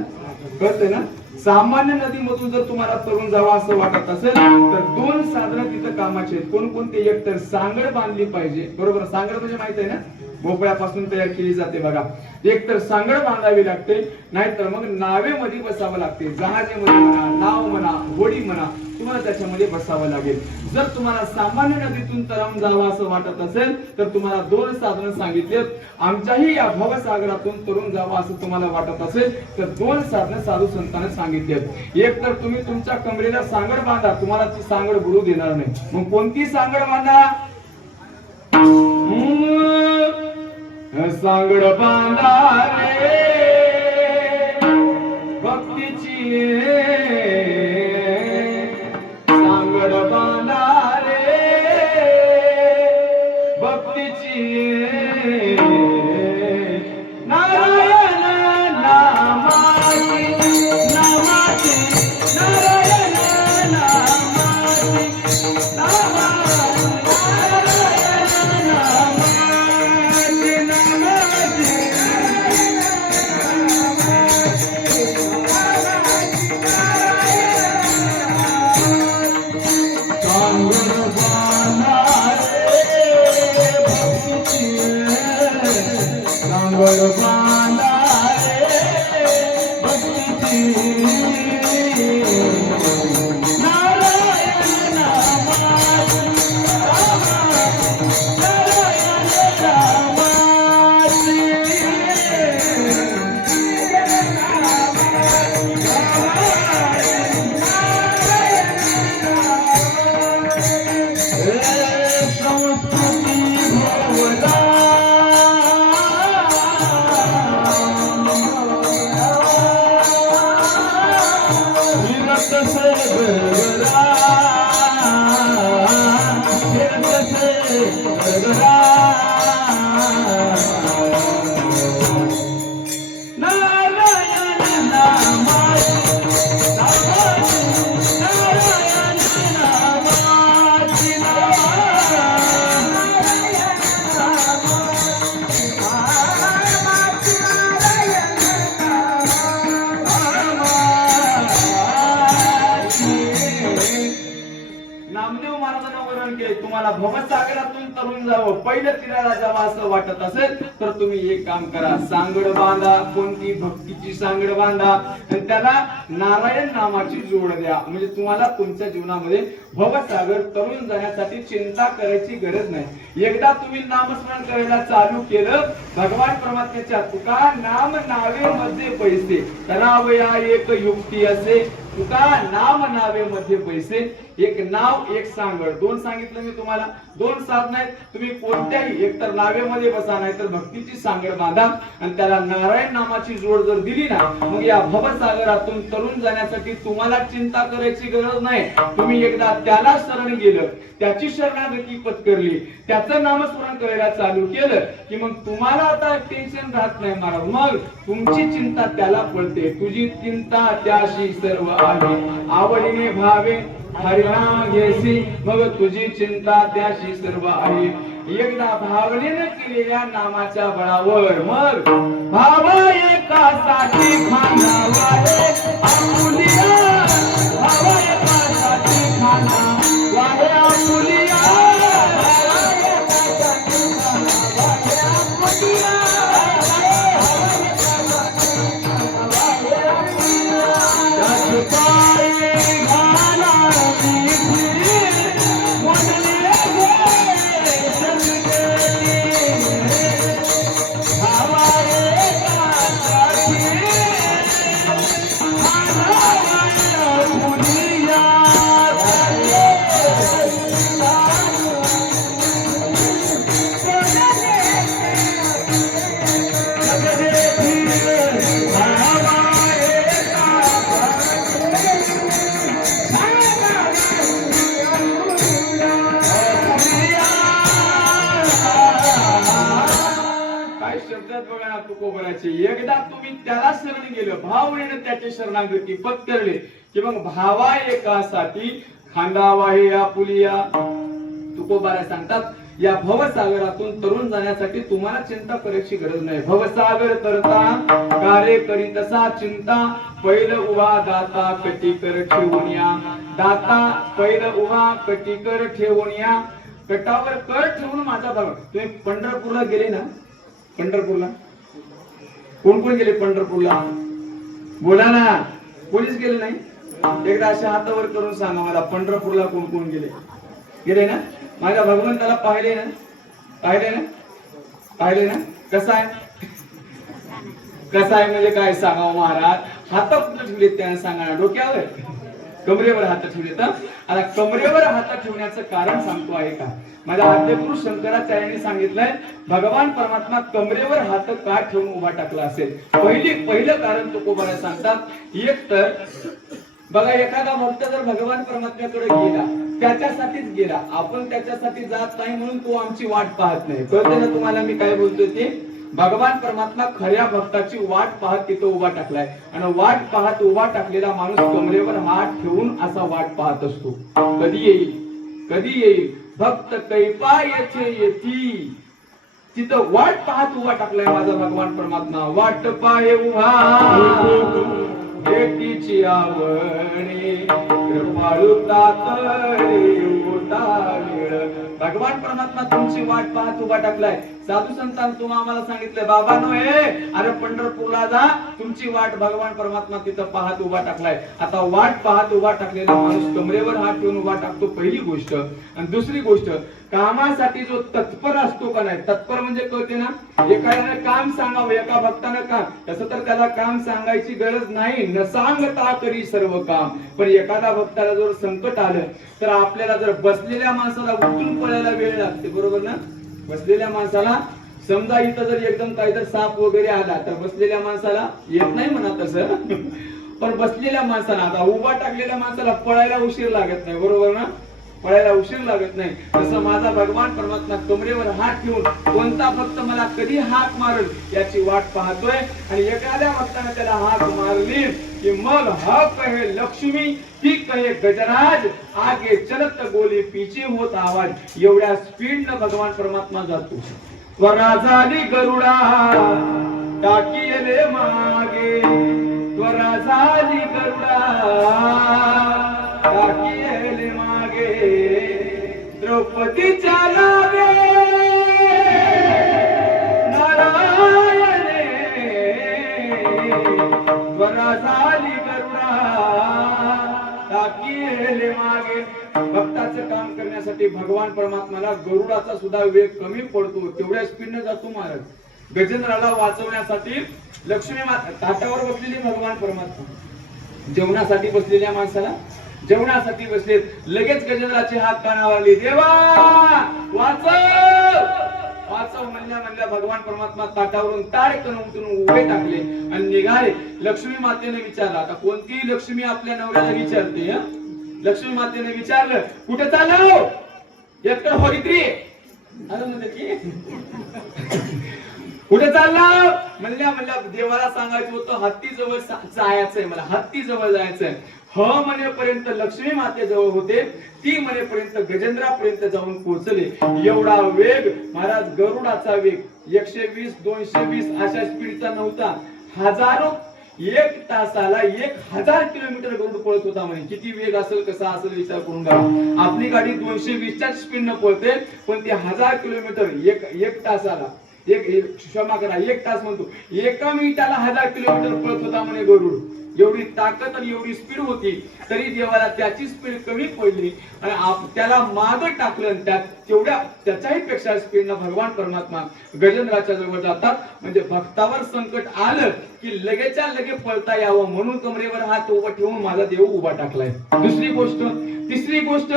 कळते ना? सामान्य नदीमधून जर तुम्हाला तरुण जावं असं वाटत असेल तर दोन साधनं तिथं कामाचे आहेत. कोणकोणते? एक तर सांगड बांधली पाहिजे, बरोबर? सांगड म्हणजे माहित आहे ना? भोपळ्यापासून तयार केली जाते बघा. एक तर सांगड बांधावी लागते, नाहीतर मग नावेमध्ये बसावं लागते. जहाजेमध्ये म्हणा, नाव म्हणा, होडी म्हणा, तुम्हाला त्याच्यामध्ये बसावं लागेल. जर तुम्हाला सामान्य नदीतून तरुण जावं असं वाटत असेल तर तुम्हाला दोन साधनं सांगितलेत. आमच्याही या भवसागरातून तरुण जावं असं तुम्हाला वाटत असेल तर दोन साधनं साधू संतांनी सांगितलेत. एक तर तुम्ही तुमच्या कमरेला सांगड बांधा, तुम्हाला ती सांगड बुडू देणार नाही. मग कोणती सांगड बांधा? सांगड बांधा रे भक्तीची, सांगड बांधा रे भक्तीची, नारायण नामाची, नारायण तुम्हाला भवसागरातून तरुण जावं, पहिलं तीराला जावं असं वाटत असेल तर तुम्ही एक काम करा, सांगड बांधा. कोणती? भक्तीची सांगड बांधा आणि त्याला नारायण नामाची जोड द्या. म्हणजे तुम्हाला तुमच्या जीवनामध्ये भवसागर तरुण जाण्यासाठी चिंता करायची गरज नाही. एकदा तुम्ही नामस्मरण करायला चालू केलं, भगवान परमात्म्याच्या तुका नाम नावे मध्ये पैसे करावया एक युक्ती असे, तुका नाम नावे मध्ये पैसे. एक नाव, एक सांगड, दोन सांगितलं मी तुम्हाला. दोन साधन आहेत. तुम्ही कोणत्याही, एक तर नावेमध्ये बसा, नाही तर भक्तीची सांगड बांधा आणि त्याला नारायण नामाची जोड जर दिली ना, मग या भवसागरातून तरुण जाण्यासाठी तुम्हाला चिंता करायची गरज नाही. तुम्ही एकदा त्याला शरण गेलं, त्याची शरणागती पत्करली, त्याचं नामस्मरण करायला चालू केलं की मग तुम्हाला आता टेन्शन राहत नाही महाराज. मग तुमची चिंता त्याला पडते. तुझी चिंता त्याशी सर्व आहे, आवडीने भावे हरिनाम घेसी, मग तुझी चिंता त्याशी सर्व आहे. एकदा भावनेने केलेल्या नामाच्या बळावर मग भाव एकासाठी खांदावा रे आपुलिया, भाव एकासाठी खांदावा रे आपुलिया, भाव एकासाठी खांदावा रे आपुलिया, त्याच पायी घाला हमारे बघा ना तुकोबराचे. एकदा तुम्ही त्याला शरण गेलं, भावनेनं त्याची शरणागती पत्करले की मग भावा एकासाठी खांदावा हे या पुलिया. तुकोबारा सांगतात या भवसागरातून तरुण जाण्यासाठी तुम्हाला चिंता करायची गरज नाही. भवसागर तरता कार्य करी तसा चिंता पैल उभा दाता कटीकर ठेवून या. दाता पैल उभा कटीकर ठेवून या. कटावर कर ठेवून माझा भाग. तुम्ही पंढरपूरला गेले ना? पंढरपूरला कोण कोण गेले पंढरपूरला? बोला ना. कोणीच गेले नाही? एकदा अशा हातावर करून सांगा मला, पंढरपूरला कोण कोण गेले? गेले ना? माझ्या भगवंताला पाहिले ना? पाहिले ना? पाहिले ना? कसा आहे? कसा आहे म्हणजे काय सांगावं महाराज? हात कुठे ठेवले त्याने सांगा ना. डोक्यावर, कमरेवर हात ठेवले. तर आता कमरेवर हात ठेवण्याचं कारण सांगतो आहे का? माझ्या आद्यगुरु शंकराचार्यांनी सांगितलंय भगवान परमात्मा कमरेवर हात का ठेवून उभा टाकला असेल. पहिलं कारण तुकोबारा सांगतात. एक तर बघा, एखादा भक्त जर भगवान परमात्म्याकडे गेला, त्याच्यासाठीच गेला, आपण त्याच्यासाठी जात नाही म्हणून तो आमची वाट पाहत नाही. कळते ना तुम्हाला मी काय बोलतोय ते? भगवान परमात्मा खऱ्या भक्ताची वाट पाहत तिथं उभा टाकलाय. आणि वाट पाहत उभा टाकलेला माणूस कमरेवर हात ठेवून असा वाट पाहत असतो. कधी येईल, कधी येईल भक्त कैपा येथे येती. तिथं वाट पाहत उभा टाकलाय माझा भगवान परमात्मा. वाट पाहे उभा भेटीची आवणे कृपाळू तातडे उतावीळ. भगवान परमात्मा तुमची वाट पाहत उभा टाकलाय. साधू संतांनी तुम्हाला आम्हाला सांगितलंय बाबा नो हे अरे पंढरपूरला जा, तुमची वाट भगवान परमात्मा तिथं पाहत उभा टाकलाय. आता वाट पाहत उभा टाकलेला माणूस कमरेवर हात ठेवून उभा टाकतो, पहिली गोष्ट. आणि दुसरी गोष्ट, कामासाठी जो तत्पर असतो का नाही, तत्पर म्हणजे कळते ना, एखाद्याने काम सांगावं, एका भक्तानं काम, तसं तर त्याला काम सांगायची गरज नाही, न सांगता करी सर्व काम. पण एखादा भक्ताला जर संकट आलं तर आपल्याला जर बसलेल्या माणसाला उठून पळायला वेळ लागते, बरोबर ना? बसलेल्या माणसाला समजा इथं जर एकदम काही जर साप वगैरे आला तर बसलेल्या माणसाला येत नाही म्हणा तसं. पण बसलेल्या माणसाला, आता उभा टाकलेल्या माणसाला पळायला उशीर लागत नाही, बरोबर ना? पळायला उशीर लागत नाही. तसं माझा भगवान परमात्मा कमरेवर हात ठेवून कोणता भक्त मला कधी हाक मारेल याची वाट पाहतोय. आणि एखाद्या भक्ताने त्याला हाक मारली की मग हा कहे लक्ष्मी, ती कहे गजराज, आगे चलत गोली पीछे होत आवाज. एवढ्या स्पीडनं भगवान परमात्मा जातो. त्वरा झाली गरुडा टाकीले मागे, त्वरा झाली गरुडा टाकीले मागे. द्रौपदीच्या लागे नारायणे, त्वरा झाली गरुडा टाकीले मागे. भक्ताचं काम करण्यासाठी भगवान परमात्म्याला गरुडाचा सुद्धा वेग कमी पडतो, तेवढ्या स्पीडने जातो महाराज. गजेंद्राला वाचवण्यासाठी लक्ष्मी माता ताटावर बसलेली, भगवान परमात्मा जेवणासाठी बसलेल्या माणसाला जेवणासाठी बसलेत. लगेच गजेंद्राचे हात कानावर आले, देवा वाचव वाचव म्हणल्या भगवान परमात्मा ताटावरून ताडकन उठून उभे टाकले आणि निघाले. लक्ष्मी मातेने विचारलं, आता कोणतीही लक्ष्मी आपल्या नवऱ्याला विचारते, लक्ष्मी मातेने विचारलं कुठे चाललो? एकतर होरित्री म्हणते की कुठे चालला? म्हणल्या देवाला सांगायचं होतं हत्ती जवळ जायचंय, मला हत्ती जवळ जायचंय. ह म्हणेपर्यंत लक्ष्मी मातेजवळ होते, ती म्हणेपर्यंत गजेंद्रापर्यंत जाऊन पोहोचले. एवढा वेग महाराज, गरुडाचा वेग 120 220 अशा स्पीडचा नव्हता. हजारो, एक तासाला 1000 किलोमीटर गरुड पळत होता म्हणे. किती वेग असेल, कसा असेल विचार करून बघा. आपली गाडी 220च्या स्पीडनं पळते, पण ते 1000 किलोमीटर एक तासाला, क्षमा करा 1 तास म्हणतो, एका मिनिटाला 1000 किलोमीटर पळत होता म्हणे गरुड. एवढी ताकद आणि एवढी स्पीड होती, तरी देवाला त्याची स्पीड कमी पडली आणि त्याला मागे टाकलं. तेवढ्या त्याच्याही पेक्षा स्पीडनं भगवान परमात्मा गजेंद्राच्या जवळ जातात. म्हणजे भक्तावर संकट आलं की लगेच्या लगे पळता यावं म्हणून कमरेवर हात उभा ठेवून माझा देव उभा टाकलाय. दुसरी गोष्ट, तिसरी गोष्ट,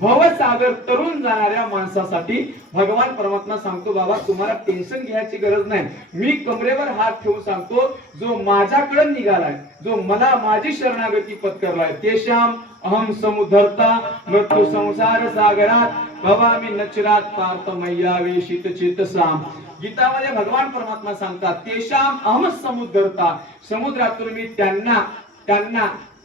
भवसागर तरुण जाणाऱ्या माणसासाठी भगवान परमात्मा सांगतो, बाबा तुम्हाला टेन्शन घ्यायची गरज नाही. मी कमरेवर हात ठेवून सांगतो, जो माझ्याकडे निघालाय, जो मला माझी शरणागती पत्करलाय, तेशाम अहम समुद्धरता मृत्यू संसार सागरात भवामी नचरात पार्थ मैयावे शीत चितसाम. गीतामध्ये भगवान परमात्मा सांगतात, तेशाम अहम समुद्धरता, समुद्रातून मी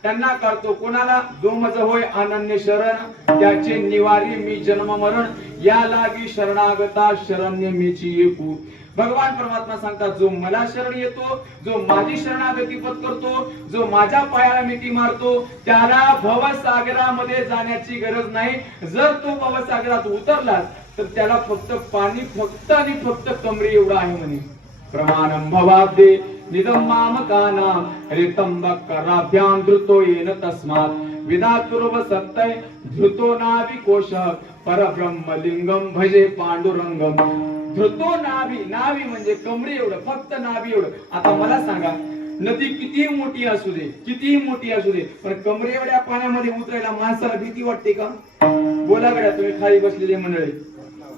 त्यांना करतो. कोणाला? जो मज होय अनन्य शरण, त्याचे निवारी मी जन्म मरण, या लागी शरणागता शरण्य मीची एकू. भगवान परमात्मा सांगतात, जो मला शरण येतो, जो माझी शरणागती पत्करतो, जो माझ्या पायाला मिठी मारतो, त्याला भवसागरामध्ये जाण्याची गरज नाही. जर तो भवसागरात उतरलास तर त्याला फक्त पाणी फक्त आणि फक्त कमरे एवढं आहे म्हणे. प्रमाणम भवाब्दे निदम मामकानाम रितंबकराभ्याम धृतो येन तस्मात् विदातुर्व सत्तय धृतो नाभि कोश परब्रह्मलिंगम भजे पांडुरंगम. धृतो नाभि, नाभि म्हणजे कमरे एवढं, फक्त नाभि एवढं. आता मला सांगा, नदी किती मोठी असू दे, किती मोठी असू दे, पण कमरे एवढ्या पाण्यामध्ये उतरायला माणसाला भीती वाटते का? बोला गड्या तुम्ही खाली बसलेले मंडळी,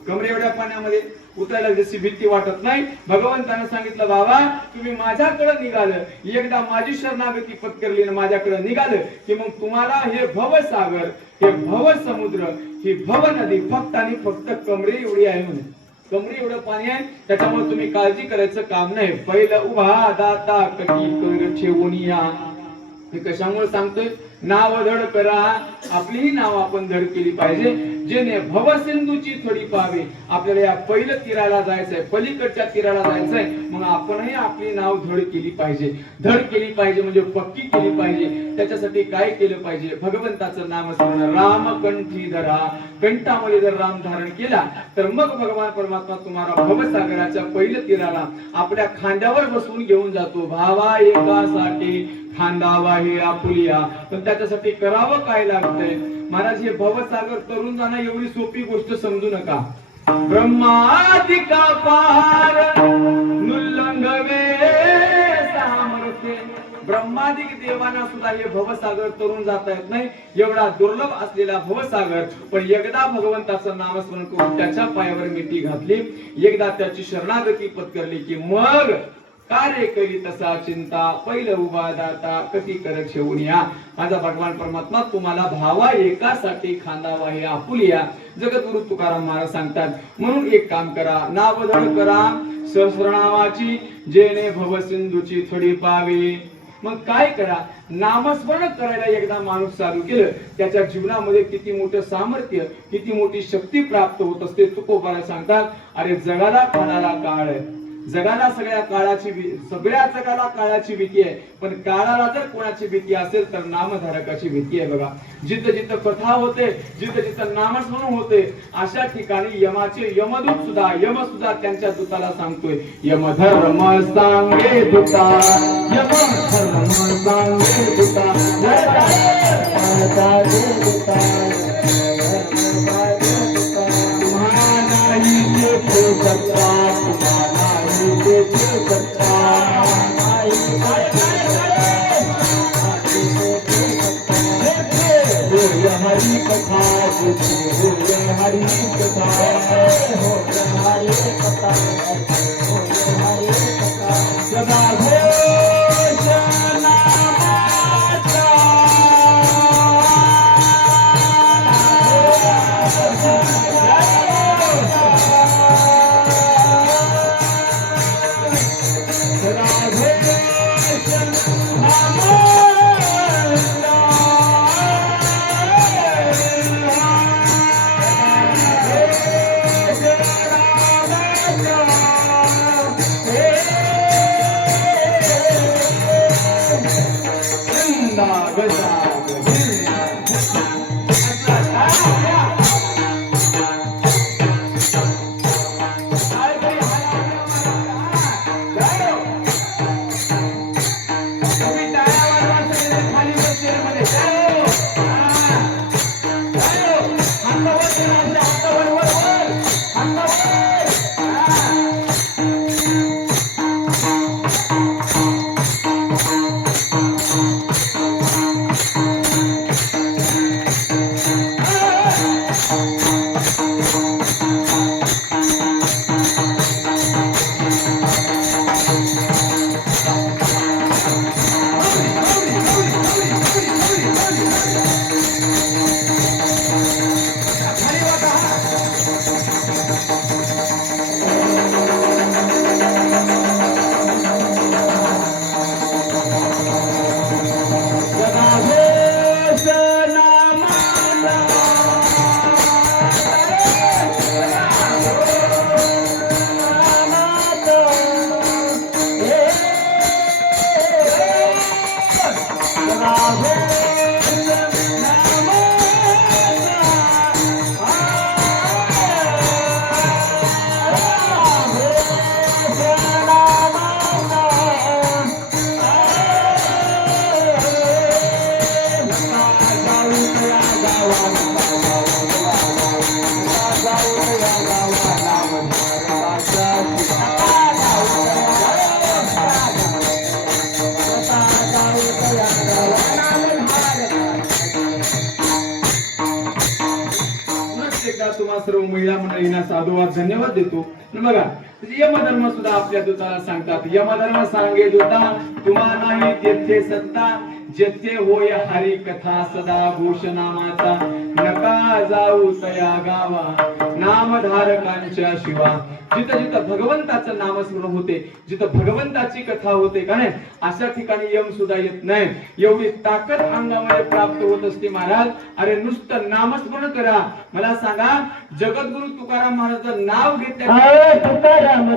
कमरे एवढ्या पाण्यामध्ये उतरायला जशी भीती वाटत नाही. भगवंताने सांगितलं, बाबा तुम्ही माझ्याकडे निघालं, एकदा माझी शरणागती पत्करली आणि माझ्याकडे निघालं की मग तुम्हाला हे भवसागर, हे भवसमुद्र, ही भव नदी फक्त आणि फक्त कमरे एवढी आहे म्हणे. कमरे एवढं पाणी आहे, त्याच्यामुळे तुम्ही काळजी करायचं काम नाही. पहिलं उभा दाता कटी कर ठेवून या. हे कशामुळे सांगतोय? नाव धड करा, आपलीही नाव आपण धड केली पाहिजे. जेणे भवसिंधूची थोडी पाहावी. आपल्याला या पहिल्या तीराला जायचंय, पलीकडच्या तीराला जायचंय, मग आपणही आपली नाव धड केली पाहिजे. धड केली पाहिजे म्हणजे पक्की केली पाहिजे. त्याच्यासाठी काय केलं पाहिजे? भगवंताचं नामस्मरण, राम कंठी धरा. कंठामध्ये जर राम धारण केला तर मग भगवान परमात्मा तुम्हाला भवसागराच्या पहिल्या तीराला आपल्या खांद्यावर बसवून घेऊन जातो. भावा एकासाठी खांदावा हे आपुलिया. पण त्याच्यासाठी करावं काय लागतंय? महाराज, हे भवसागर तरुण जाणं एवढी सोपी गोष्ट समजू नका. ब्रह्मादिका पार नुल्लंघवे सामर्थ्य. ब्रह्मादिक देवांना सुद्धा हे भवसागर तरुण जाता येत नाही, एवढा दुर्लभ असलेला भवसागर. पण एकदा भगवंताचं नामस्मरण करून त्याच्या पायावर मिठी घातली, एकदा त्याची शरणागती पत्करली की मग कार्य करी तसा चिंता पहिलं उभा दाता कधी कर ठेवून या. माझा भगवान परमात्मा तुम्हाला भावा एकासाठी खांदावा हे आपुलिया. जगद्गुरु तुकाराम महाराज सांगतात, म्हणून एक काम करा, नावधड करा सहस्रनामाची, जेणे भवसिंधूची थोडी पावे. मग काय करा? नामस्मरण करायला एकदा माणूस चालू केलं, त्याच्या जीवनामध्ये किती मोठं सामर्थ्य, किती मोठी शक्ती प्राप्त होत असते. तुकोबाला सांगतात, अरे जगाला काळाला काळ आहे, जगाला सगळ्या जगाला काळाची भीती आहे, पण काळाला जर कोणाची भीती असेल तर नामधारकाची भीती आहे. बघा, जिथं जिथं कथा होते, जिथं जिथं नामस्मरण होते, अशा ठिकाणी यमदूत सुद्धा त्यांच्या दूताला सांगतोय, यमधर्म सांगे दूता, यमधर्म सांगे दूता, हरी कथा हरी कथा सदा घोष नामाचा तुम्हा सर्व महिला मंडळींना साधुवाद धन्यवाद देतो. बघा यमधर्म सुद्धा आपल्या दूताला सांगतात. यमधर्म सांगे दूता तुम्हा नाही तेथे सत्ता जेथे होय हरी कथा सदा भूषणामाचा नका जाऊ तया गावा नामधारकांच्या शिवा. जिथं जिथं भगवंताचं नामस्मरण होते जिथं भगवंताची कथा होते का नाही अशा ठिकाणी यम सुद्धा येत नाही. एवढी ताकद अंगामध्ये प्राप्त होत असते महाराज. अरे नुसतं नामस्मरण करा. मला सांगा जगद्गुरु तुकाराम महाराजांचं नाव घेतल्या तुकाराम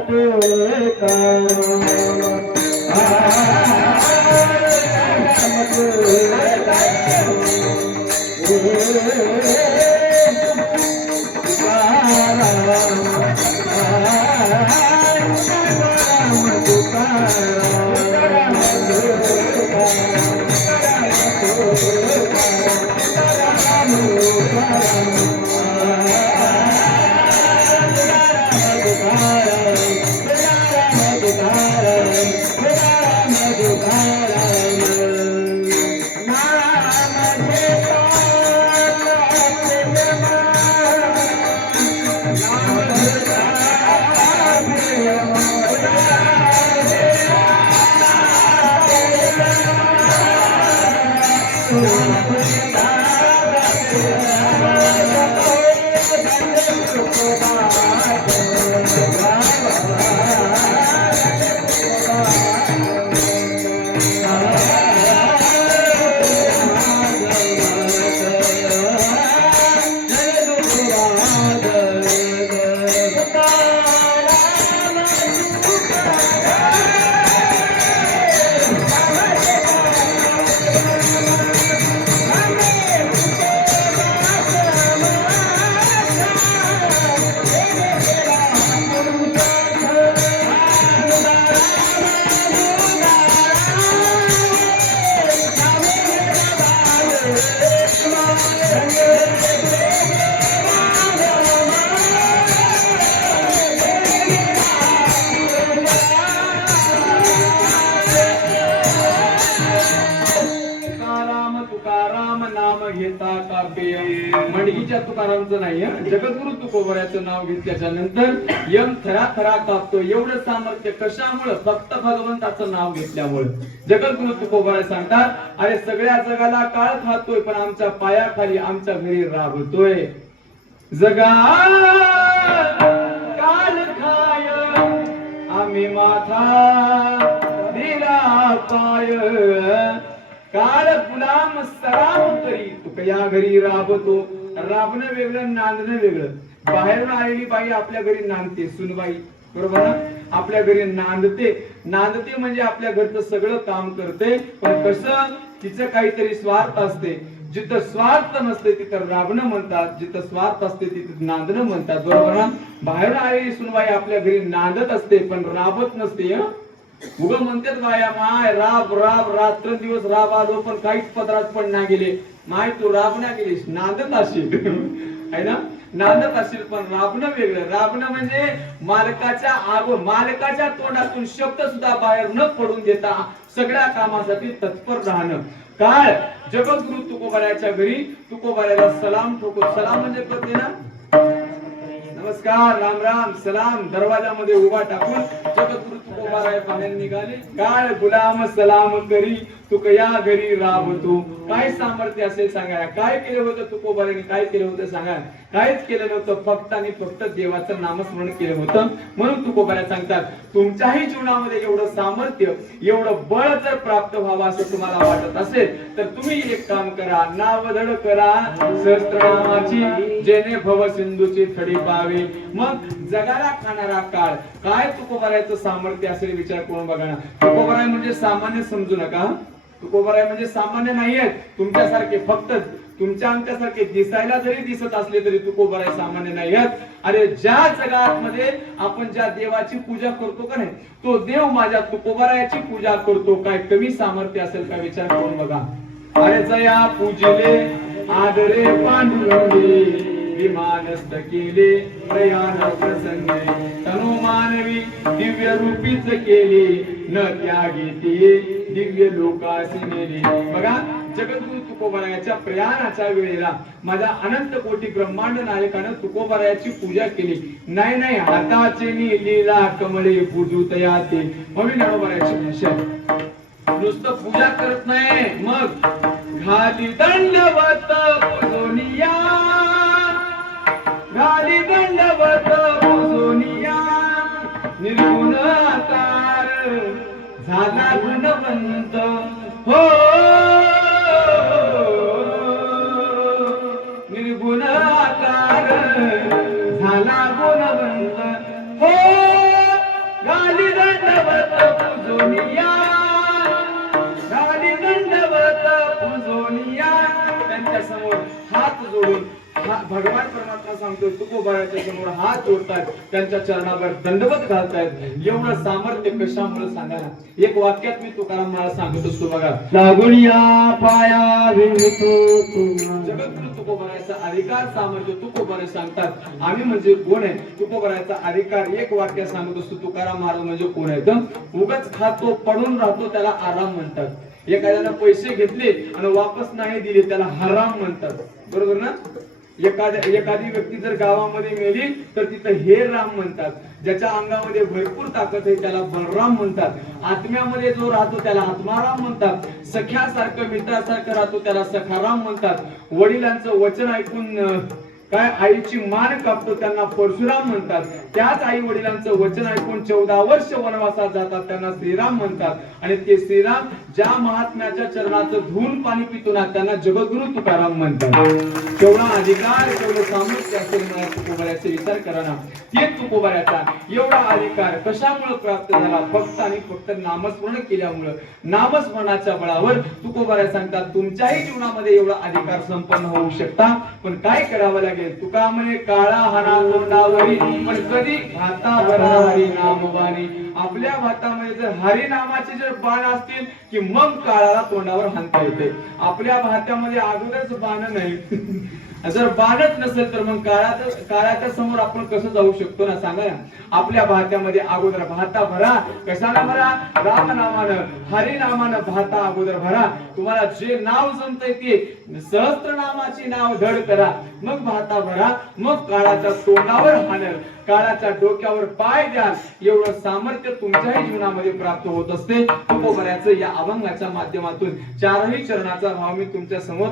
मंडगीच्या तुकारामचं नाही जगद्गुरु तुकोबराचं नाव घेतल्याच्या नंतर यम थरा थरा कापतो. एवढं सामर्थ्य कशामुळे फक्त भगवंताचं नाव घेतल्यामुळे. जगद्गुरु तुकोबरा सांगतात अरे सगळ्या जगाला काळ खातोय पण आमच्या पायाखाली आमच्या घरी राबतोय. जगा काल खाय आम्ही माथा दिला पाय काळ गुलाम सराव करी तुक या घरी राबतो. राबणं वेगळं नांदणं वेगळं. बाहेरून आलेली बाई आपल्या घरी नांदते सुनबाई बरोबर ना. आपल्या घरी नांदते म्हणजे आपल्या घरचं सगळं काम करते. पण कसं तिचं काहीतरी स्वार्थ असते. जिथं स्वार्थ नसते तिथं राबणं म्हणतात. जिथं स्वार्थ असते तिथं नांदणं म्हणतात बरोबर ना. बाहेरून आलेली सुनबाई आपल्या घरी नांदत असते पण राबत नसते. उगा म्हणतात बाया माय राब राब रात्र दिवस राब आलो पण काहीच पदरात पण ना गेले. माय तू राबण्या गेलीस नांदत असेल है ना. नांदत असेल पण राबणं वेगळं. राबणं म्हणजे मालकाच्या तोंडातून शब्द सुद्धा बाहेर न पडून देता सगळ्या कामासाठी तत्पर राहणं. काळ जगद्गुरु तुकोबाराच्या घरी तुकोबाराला सलाम ठोको. सलाम म्हणजे करते ना नमस्कार, राम राम, सलाम दरवाजामध्ये उभा टाकून जगद्गुरु तुकोबाराय पाण्याने निघाले. काळ गुलाम सलाम करी तुक या घरी राबतो. काय सामर्थ्य असेल सांगा. काय केलं होतं तुकोबाराने, काय केलं होतं सांगा. काहीच केलं नव्हतं, फक्त आणि फक्त देवाचं नामस्मरण केलं होतं. म्हणून तुकोबाराय सांगतात, तुमच्याही जीवनामध्ये एवढं सामर्थ्य, एवढं बळ जर प्राप्त व्हावं असं तुम्हाला वाटत असेल तर तुम्ही एक काम करा. नावधड करा सहस्त्रनामाची, जेणे भव सिंधूची थडी पावे. मग जगाला खाणारा काळ. काय तुकोबारायचं सामर्थ्य असेल विचार करून बघा ना. तुकोबाराय म्हणजे सामान्य समजू नका. तुकोबाराय म्हणजे सामान्य नाही आहेत तुमच्यासारखे. फक्त तुमच्या आमच्यासारखे दिसायला जरी दिसत असले तरी तुकोबाराय सामान्य नाही आहेत. अरे ज्या जगात मध्ये आपण ज्या देवाची पूजा करतो का नाही, तो देव माझ्या तुकोबारायाची पूजा करतो. काय कमी सामर्थ्य असेल का विचार करून बघा. अरे जया पूजिले आदरे पांडुरंगे, विमानस्थ केले प्रयाण प्रसंगे. तनु मानवी दिव्य रूपीच केले, न त्यागी ते दिव्य लोकासी नेले. बघा, जगद्गुरु तुकोबारायाच्या प्रयाणाच्या वेळेला माझ्या अनंत कोटी ब्रह्मांड नायकानं तुकोबारायाची पूजा केली. नाही नाही हाताचे लीला कमळे पूजू तया ते. मग मी ज्ञानोबारायाची भाषा नुसतं पूजा करत नाही, मग घाली दंडवत पुजोनिया, घाली दंडवत पुजोनिया. निर्गुण आकार झाला गुणवंत हो, निर्गुण आकार झाला गुणवंत हो. घाली दंडवत पुजोनिया, घाली दंडवत पुजोनिया. त्यांच्या समोर हात जोडून भगवान परमात्मा सांगतो, तुकोबाराच्या समोर हात जोडतात, त्यांच्या चरणावर दंडवत घालतायत. एवढं सामर्थ्य कशामुळे सांगा ना. एक वाक्यात मी तुकाराम मला सांगत असतो बघा. लागुनिया पाया जगद्गुरु तुकोबारायचा अधिकार सामर्थ्य तुकोबाराय सांगतात. आम्ही म्हणजे कोण आहे, तुकोबारायचा अधिकार एक वाक्यात सांगत असतो. तुकाराम महाराज म्हणजे कोण आहे तर उगाच खातो पडून राहतो त्याला आराम म्हणतात. एखाद्यानं पैसे घेतले आणि वापस नाही दिले त्याला हराम म्हणतात. बरोबर ना. एखादी व्यक्ती जर गावामध्ये मेली तर तिथं हे राम म्हणतात. ज्याच्या अंगामध्ये भरपूर ताकद आहे त्याला बलराम म्हणतात. आत्म्यामध्ये जो राहतो त्याला आत्माराम म्हणतात. सख्यासारखं मित्रासारखं राहतो त्याला सखाराम म्हणतात. वडिलांचं वचन ऐकून काय आईची मान कापतो त्यांना परशुराम म्हणतात. त्याच आई वडिलांचं वचन ऐकून 14 वर्ष वनवासात जातात त्यांना श्रीराम म्हणतात. आणि ते श्रीराम ज्या महात्म्याच्या चरणाचं धुवून पाणी पितो ना त्यांना जगद्गुरु तुकाराम म्हणतात. केवढा अधिकार, केवढं सामर्थ्य असेल मला तुकोबारायाचा विचार करा ना. ते तुकोबारायाचा एवढा अधिकार कशामुळे प्राप्त झाला, फक्त आणि फक्त नामस्मरण केल्यामुळे. नामस्मरणाच्या बळावर तुकोबाराय सांगतात तुमच्याही जीवनामध्ये एवढा अधिकार संपन्न होऊ शकता. पण काय करावं लागेल. तुका म्हणे काळा हाना तोंडावरी, पण कधी भातावरा हरी नाम बाणी. आपल्या भातामध्ये जर हरी नामाचे जर बाण असतील की मग काळाला तोंडावर हाणता येते. आपल्या भात्यामध्ये अगोदरच बाण नाही जर बाणच नसेल तर मग काळाच्या समोर आपण कसं जाऊ शकतो ना सांगा ना. आपल्या भात्यामध्ये अगोदर भाता भरा. कशाला भरा, राम नामानं हरी नामानं भाता अगोदर भरा. तुम्हाला जे नाव जमतंय ते सहस्त्रनामाची नाव धड करा, मग भाता भरा. मग काळाच्या तोंडावर हाणल, काळाच्या डोक्यावर पाय द्या. एवढं सामर्थ्य तुमच्याही जीवनामध्ये प्राप्त होत असते. तुकोबारायाचं या अभंगाच्या माध्यमातून चारही चरणाचा भाव मी तुमच्या समोर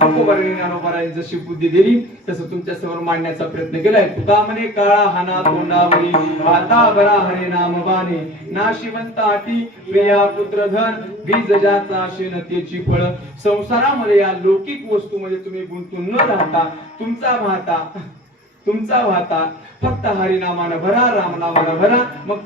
तुकोबारायाने ज्ञानोबारायांनी जशी बुद्धी दिली तसं तुमच्या समोर मांडण्याचा प्रयत्न केलाय. तुका म्हणे काळा हाना तोंडावरी, भाता भरा हरी नाम बाणे. नाशिवंत आटी प्रिया पुत्र धन, बीज ज्याचा शेण त्याची फळ. संसारामध्ये या लौकिक वस्तूमध्ये तुम्ही गुंतून न राहता तुमचा भाता फक्त हरिनामानं भरा, रामनामानं भरा. मग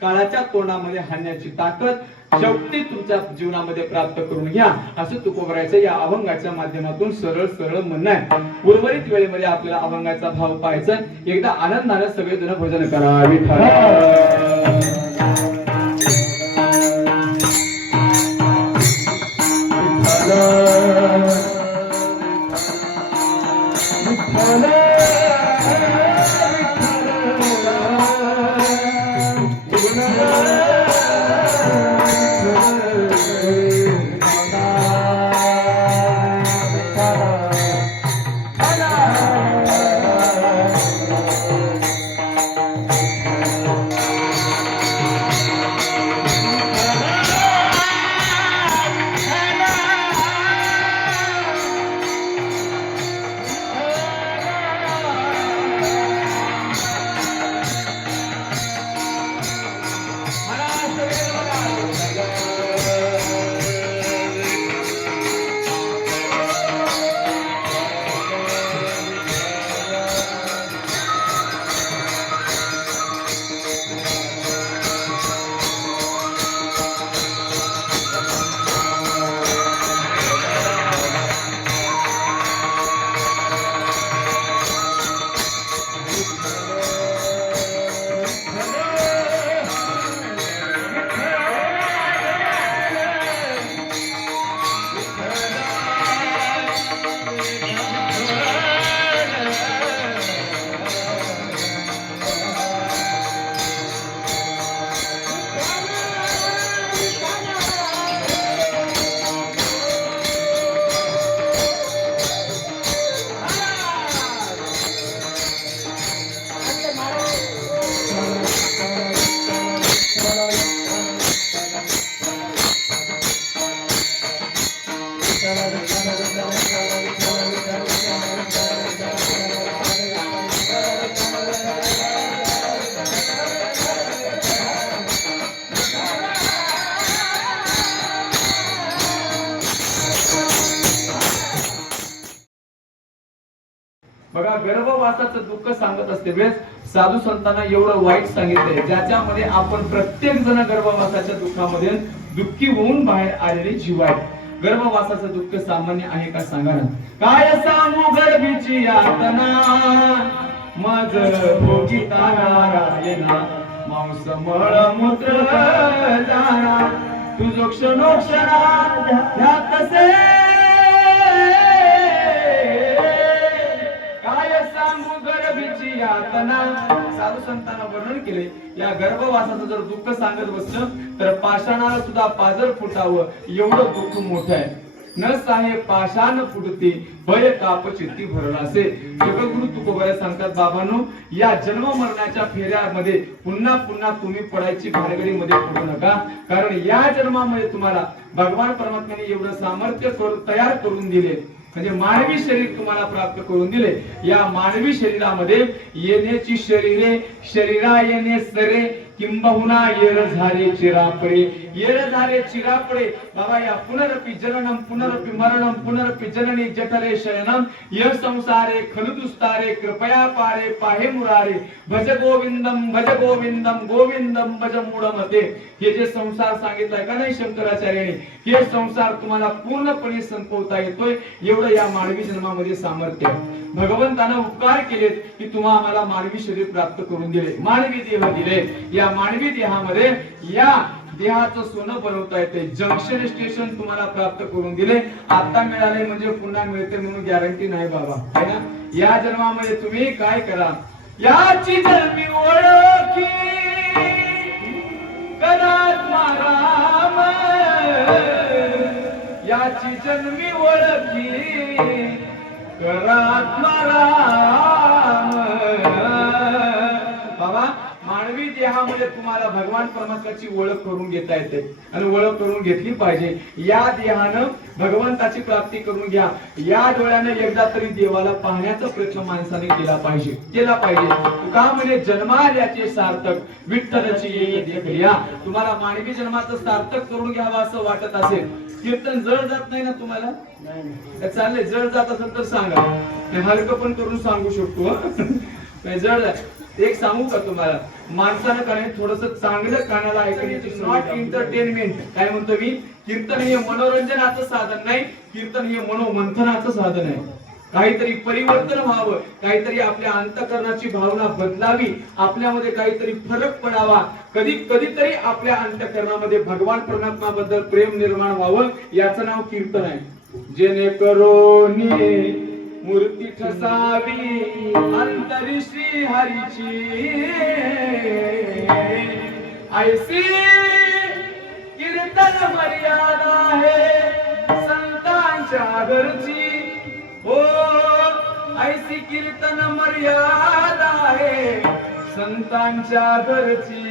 काळाच्या तोंडामध्ये हाणण्याची ताकद शेवटी तुमच्या जीवनामध्ये प्राप्त करून घ्या. असं तुकोबारायचं या अभंगाच्या माध्यमातून सरळ सरळ म्हणणं आहे. उर्वरित वेळेमध्ये आपल्याला अभंगाचा भाव पाहायचा. एकदा आनंदाने सगळेजण भजन करावे. बघा गर्भवासाचं दुःख सांगत असते वेळेस साधू संतांना एवढं वाईट सांगितलंय ज्याच्यामध्ये आपण प्रत्येक जण गर्भवासाच्या दुःखामध्ये दुःखी होऊन बाहेर आलेले जीव आहेत. गर्भवासाचं दुःख सामान्य आहे का सांगा ना. काय सांगू गर्भीची यातना मज भोगिता नारायणा मांस मळ मूत्र जाणा तुझो क्षणोक्षणा तसे काय सांगू गर्भीची यातना. साधू संतांना वर्णन केले या गर्भवासाचं जर दुःख सांगत बसलं तर पाषाणाला सुद्धा पाजर फुटावं एवढं दुःख मोठं आहे. न साहे पाषाण फुटते भय काप चित्ती भरला असे. जगद्गुरु तुकोबारा सांगतात बाबांनो या जन्म मरणाच्या फेऱ्यामध्ये पुन्हा पुन्हा तुम्ही पडायची भानगडी मध्ये पडू नका. कारण या जन्मामध्ये तुम्हाला भगवान परमात्म्याने एवढं सामर्थ्य तयार करून दिले म्हणजे मानवी शरीर तुम्हाला प्राप्त करून दिले. या मानवी शरीरामध्ये येण्याची शरीरे शरीरा येणे सरे किंबहुना येर झाले चिरापडे येर झाले चिरापडे. बाबा या पुनरपि जननम पुनरपि मरणम पुनरपि जननी जठरे शयनम य संसारे खलुदुस्तारे कृपया पारे पाहे मुरारे भज गोविंदम गोविंदम भज मूढमते. हे जे संसार सांगितलाय का नाही शंकराचार्याने हे संसार तुम्हाला पूर्णपणे संपवता येतोय एवढं या मानवी जन्मामध्ये सामर्थ्य आहे. भगवंताने उपकार केलेत की तुम्हा आम्हाला मानवी शरीर प्राप्त करून दिले मानवी देह दिले. या मानवी देहामध्ये या देहाचं सोनं बनवता येते. जंक्शन स्टेशन तुम्हाला प्राप्त करून दिले. आता मिळाले म्हणजे पुन्हा मिळते म्हणून गॅरंटी नाही बाबा है ना. या जन्मामध्ये तुम्ही काय करा याची जन्मी ओळखी करात्मा राम याची जन्मी ओळखी करात्मा राम. बाबा मानवी देहामध्ये तुम्हाला भगवान परमात्म्याची ओळख करून घेता येते आणि ओळख करून घेतली पाहिजे. या देहानं भगवंताची प्राप्ती करून घ्या. या डोळ्याने एकदा तरी देवाला पाहण्याचा प्रयत्न माणसाने केला पाहिजे. तुका म्हणे जन्माल्याचे सार्थक विठ्ठलाची येई देखल्या. तुम्हाला मानवी जन्माचं सार्थक करून घ्यावं असं वाटत असेल कीर्तन जड जात नाही ना तुम्हाला चाललंय जड जात असेल तर सांगा हलकं पण करून सांगू शकतो. जड एक सांगू का तुम्हाला माणसानं काय थोडस चांगलं कानाला ऐकण्याची नॉट एंटरटेनमेंट काय म्हणतो मी कीर्तन हे मनोरंजनाचं साधन नाही कीर्तन हे मनोमंथनाचं साधन आहे. काहीतरी परिवर्तन व्हावं काहीतरी आपल्या अंतःकरणाची भावना बदलावी आपल्यामध्ये काहीतरी फरक पडावा कधीतरी आपल्या अंतःकरणामध्ये भगवान परमात्म्याबद्दल प्रेम निर्माण व्हावं याचं नाव कीर्तन आहे. जेणेकरून मूर्ती ठसावी अंतरी श्री हरीची ऐसी कीर्तन मर्यादा आहे संतांच्या घरची हो ऐसी कीर्तन मर्यादा आहे संतांच्या घरची.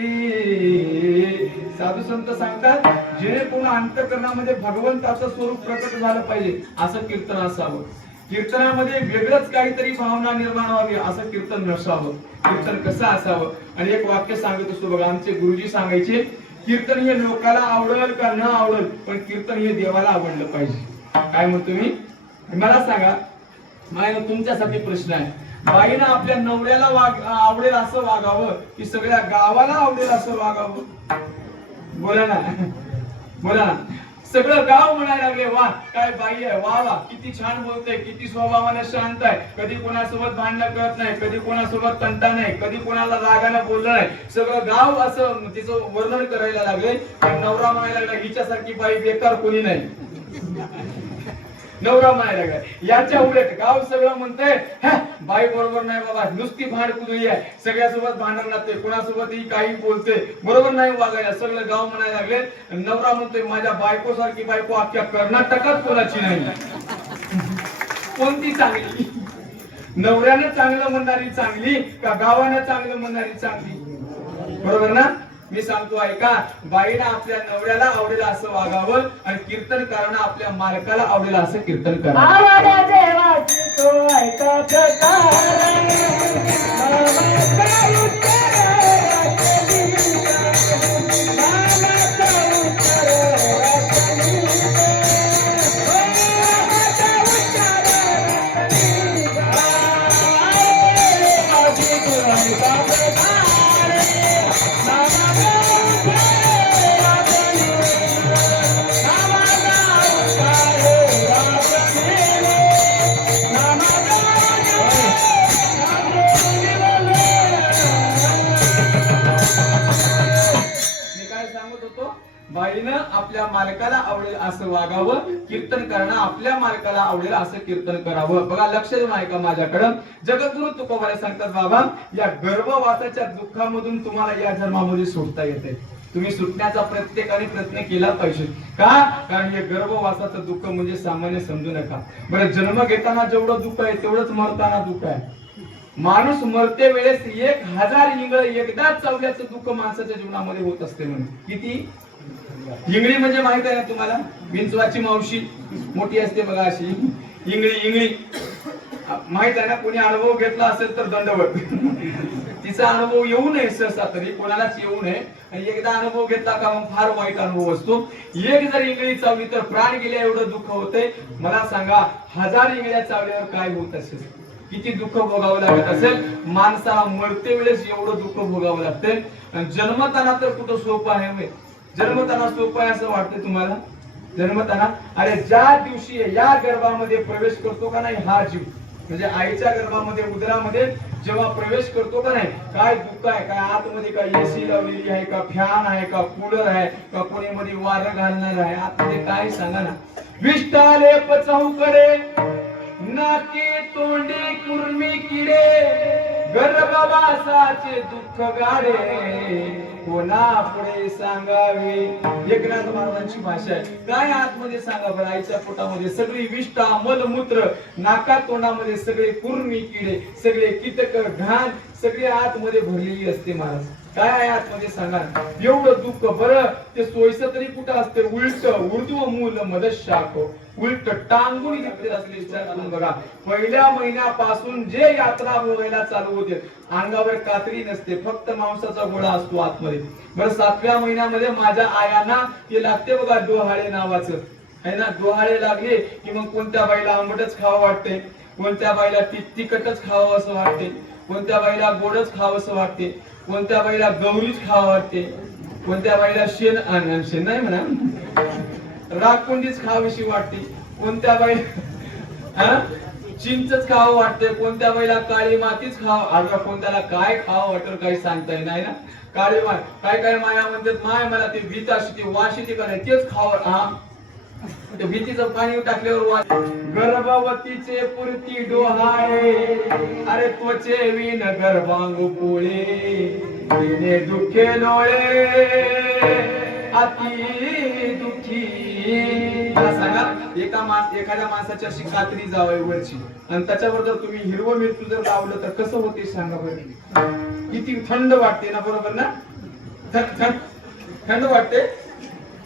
साधू संत सांगतात जेणेकरून अंतःकरणामध्ये भगवंताचं स्वरूप प्रकट झालं पाहिजे असं कीर्तन असावं. कीर्तनामध्ये वेगळंच काहीतरी भावना निर्माण व्हावी असं कीर्तन नसावं. कीर्तन कसं असावं आणि एक वाक्य सांगत असतो बघा आमचे गुरुजी सांगायचे कीर्तन हे लोकाला आवडेल का न आवडेल पण कीर्तन हे देवाला आवडलं पाहिजे. काय म्हणतो मी मला सांगा माझ्या तुमच्यासाठी प्रश्न आहे बाईनं आपल्या नवऱ्याला आवडेल असं वागावं की सगळ्या गावाला आवडेल असं वागावं. बोला ना बोला ना. सगळं गाव म्हणायला लागले वा काय बाई आहे वा वा किती छान बोलते किती स्वभावाने शांत आहे कधी कोणासोबत भांडण करत नाही कधी कोणासोबत तंटा नाही कधी कोणाला रागाने बोललं नाही. सगळं गाव असं तिचं वर्णन करायला लागले. नवरा म्हणायला लागला हिच्यासारखी बाई बेकार कोणी नाही. नवरा म्हणायला लागला याच्या उलट गाव सगळं म्हणतंय बाई बरोबर नाही बाबा नुसती भांड कुदळी आहे सगळ्यासोबत भांडण लागते कोणासोबत ही काही बोलते बरोबर नाही वागायला सगळं गाव म्हणायला लागले. नवरा म्हणतोय माझ्या बायको सारखी बायको अख्ख्या कर्नाटकात कोणाची नाही. कोणती चांगली नवऱ्यानं चांगलं म्हणणारी चांगली का गावानं चांगलं म्हणणारी चांगली. बरोबर ना. मी सांगतो ऐका बाईनं आपल्या नवऱ्याला आवडेल असं वागावं आणि कीर्तनकारांना आपल्या मालकाला आवडेल असं कीर्तन करावं. बाईनं आपल्या मालकाला आवडेल असं वागावं, कीर्तन करणं आपल्या मालकाला आवडेल असं कीर्तन करावं. बघा लक्ष देऊन ऐका माझ्याकडं. जगद्गुरु तुकोबाला सांगतात, बाबा या गर्भवासाच्या दुःखामधून तुम्हाला या जन्मामध्ये सुटता येते. तुम्ही सुटण्याचा प्रत्येकाने प्रयत्न केला पाहिजे. का? कारण हे गर्भवासाचं दुःख म्हणजे सामान्य समजू नका. बरं, जन्म घेताना जेवढं दुःख आहे तेवढंच मरताना दुःख आहे. माणूस मरते वेळेस 1000 इंगळ एकदाच चावल्याचं दुःख माणसाच्या जीवनामध्ये होत असते. म्हणून किती इंगळी म्हणजे माहित आहे ना तुम्हाला? विंचवाची मावशी मोठी असते बघा अशी इंगळी माहित आहे ना? कोणी अनुभव घेतला असेल तर दंडवत. तिचा अनुभव येऊ नये सहसा तरी, कोणालाच येऊ नये. आणि एकदा अनुभव घेतला का मग फार वाईट अनुभव असतो. एक जर इंगळी चावली तर प्राण गेल्या एवढं दुःख होते. मला सांगा 1000 इंगळ्या चावल्यावर काय होत असेल? किती दुःख भोगावं लागत असेल? माणसाला मरते वेळेस एवढं दुःख भोगावं लागते. जन्मताना तर कुठं सोपं आहे? जन्मताना सोपं आहे असं वाटतं तुम्हाला? जन्मताना अरे ज्या दिवशी या गर्भामध्ये प्रवेश करतो का नाही हा जीव, म्हणजे आईच्या गर्भामध्ये उदरामध्ये जेव्हा प्रवेश करतो का नाही, काय दुःख आहे? काय आतमध्ये काय एसी लावलेली आहे का? फॅन आहे का? कूलर आहे का? कोणी मध्ये वारं घालणार आहे? आतमध्ये काय सांगा ना. विष्टाले पचाऊ करे नाके तोंडे कुर्मी किडे, गर्भवासाचे दुःख गाडे कोणा पुढे सांगावे. एकनाथ महाराजांची भाषा आहे. काय आतमध्ये सांगा बरं? आईच्या पोटामध्ये सगळी विष्ठा मलमूत्र, नाका तोंडामध्ये सगळे कुर्मी किडे, सगळे कीटक घाण सगळी आतमध्ये भरलेली असते. महाराज काय आहे आतमध्ये सांगा? एवढं दुःख. बरं ते सोयीचं तरी कुठं असते? उलट ऊर्ध्व मूल मदशाख, उलट टांगून घेतलेलं असले. विचार करून बघा. पहिल्या महिन्यापासून जे यात्रा भोगायला चालू होते, अंगावर कातरी नसते, फक्त मांसाचा गोळा असतो आतमध्ये. बरं 7व्या महिन्यामध्ये माझ्या आयांना ते लागते बघा डोहाळे नावाचं आहे ना. डोहाळे लागले की मग कोणत्या बाईला आंबटच खावं वाटते, कोणत्या बाईला तिखटच खावं असं वाटते, कोणत्या बाईला गोडच खावं असं वाटते, कोणत्या बाईला गौरीच खावं वाटते, कोणत्या बाईला शेण नाही म्हणा राखुंडीच खावीशी वाटते, कोणत्या बाईला चिंचच खावं वाटते, कोणत्या बाईला काळी मातीच खावं. अगं कोणत्याला काय खावं वाटतं काही सांगता येणार ना. काळी माती काय काय माया म्हणतात, माय मला ते भीत अशी ती वाशी ती काय तेच खावं. हा ते भीतीचं पाणी टाकल्यावर वास. गर्भवतीचे पुरती डोहाळे, अरे त्वचे विण गर्भांग पोळे, दुःखे डोळे अति दुःखी. सांगा एखाद्या माणसाची अशी कात्री जावं वरची आणि त्याच्यावर जर तुम्ही हिरवं मिरची जर लावलं तर कसं होते सांगा बरं? किती थंड वाटते ना, बरोबर ना? थंड वाटते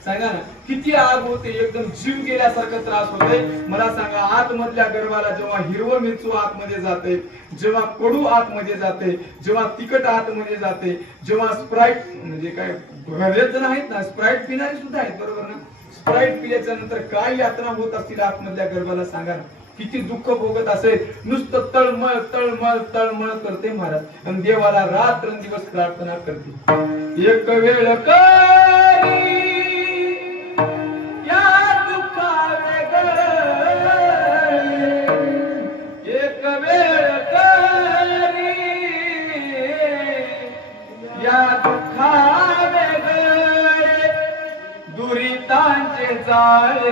सांगा ना. किती आग होते, एकदम जीव गेल्यासारखं त्रास होते. मला सांगा आतमधल्या गर्भाला जेव्हा हिरवं मिरचू आतमध्ये जाते, जेव्हा कडू आतमध्ये जाते, जेव्हा तिखट आतमध्ये जाते, जेव्हा स्प्राईट म्हणजे काय बरेच जण आहेत ना स्प्राईट पिणारे सुद्धा आहेत, बरोबर ना? स्प्राईट पिल्याच्या नंतर काय यातना होत असतील आतमधल्या गर्भाला सांगा ना. किती दुःख भोगत असेल. नुसतं तळमळ तळमळ तळमळ करते महाराज आणि देवाला रात्रंदिवस प्रार्थना करते. एक वेळ करी एक वेळ करी या दुःखावे गळे, दुरितांचे जाळे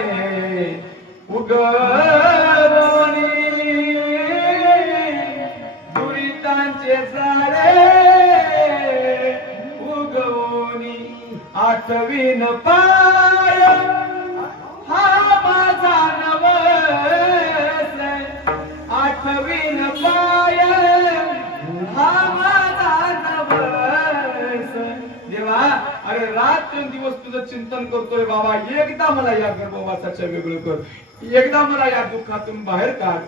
उगवणी, दुरितांचे जाळे उगवणी. आठवीन पाय हा माझा नवस, आठवीन पाय हा माझा नवस. देवा अरे रात्रंदिवस तुझं चिंतन करतोय बाबा, एकदा मला या गर्भवासाच्या वेगळं कर, एकदा मला या दुःखातून बाहेर काढ.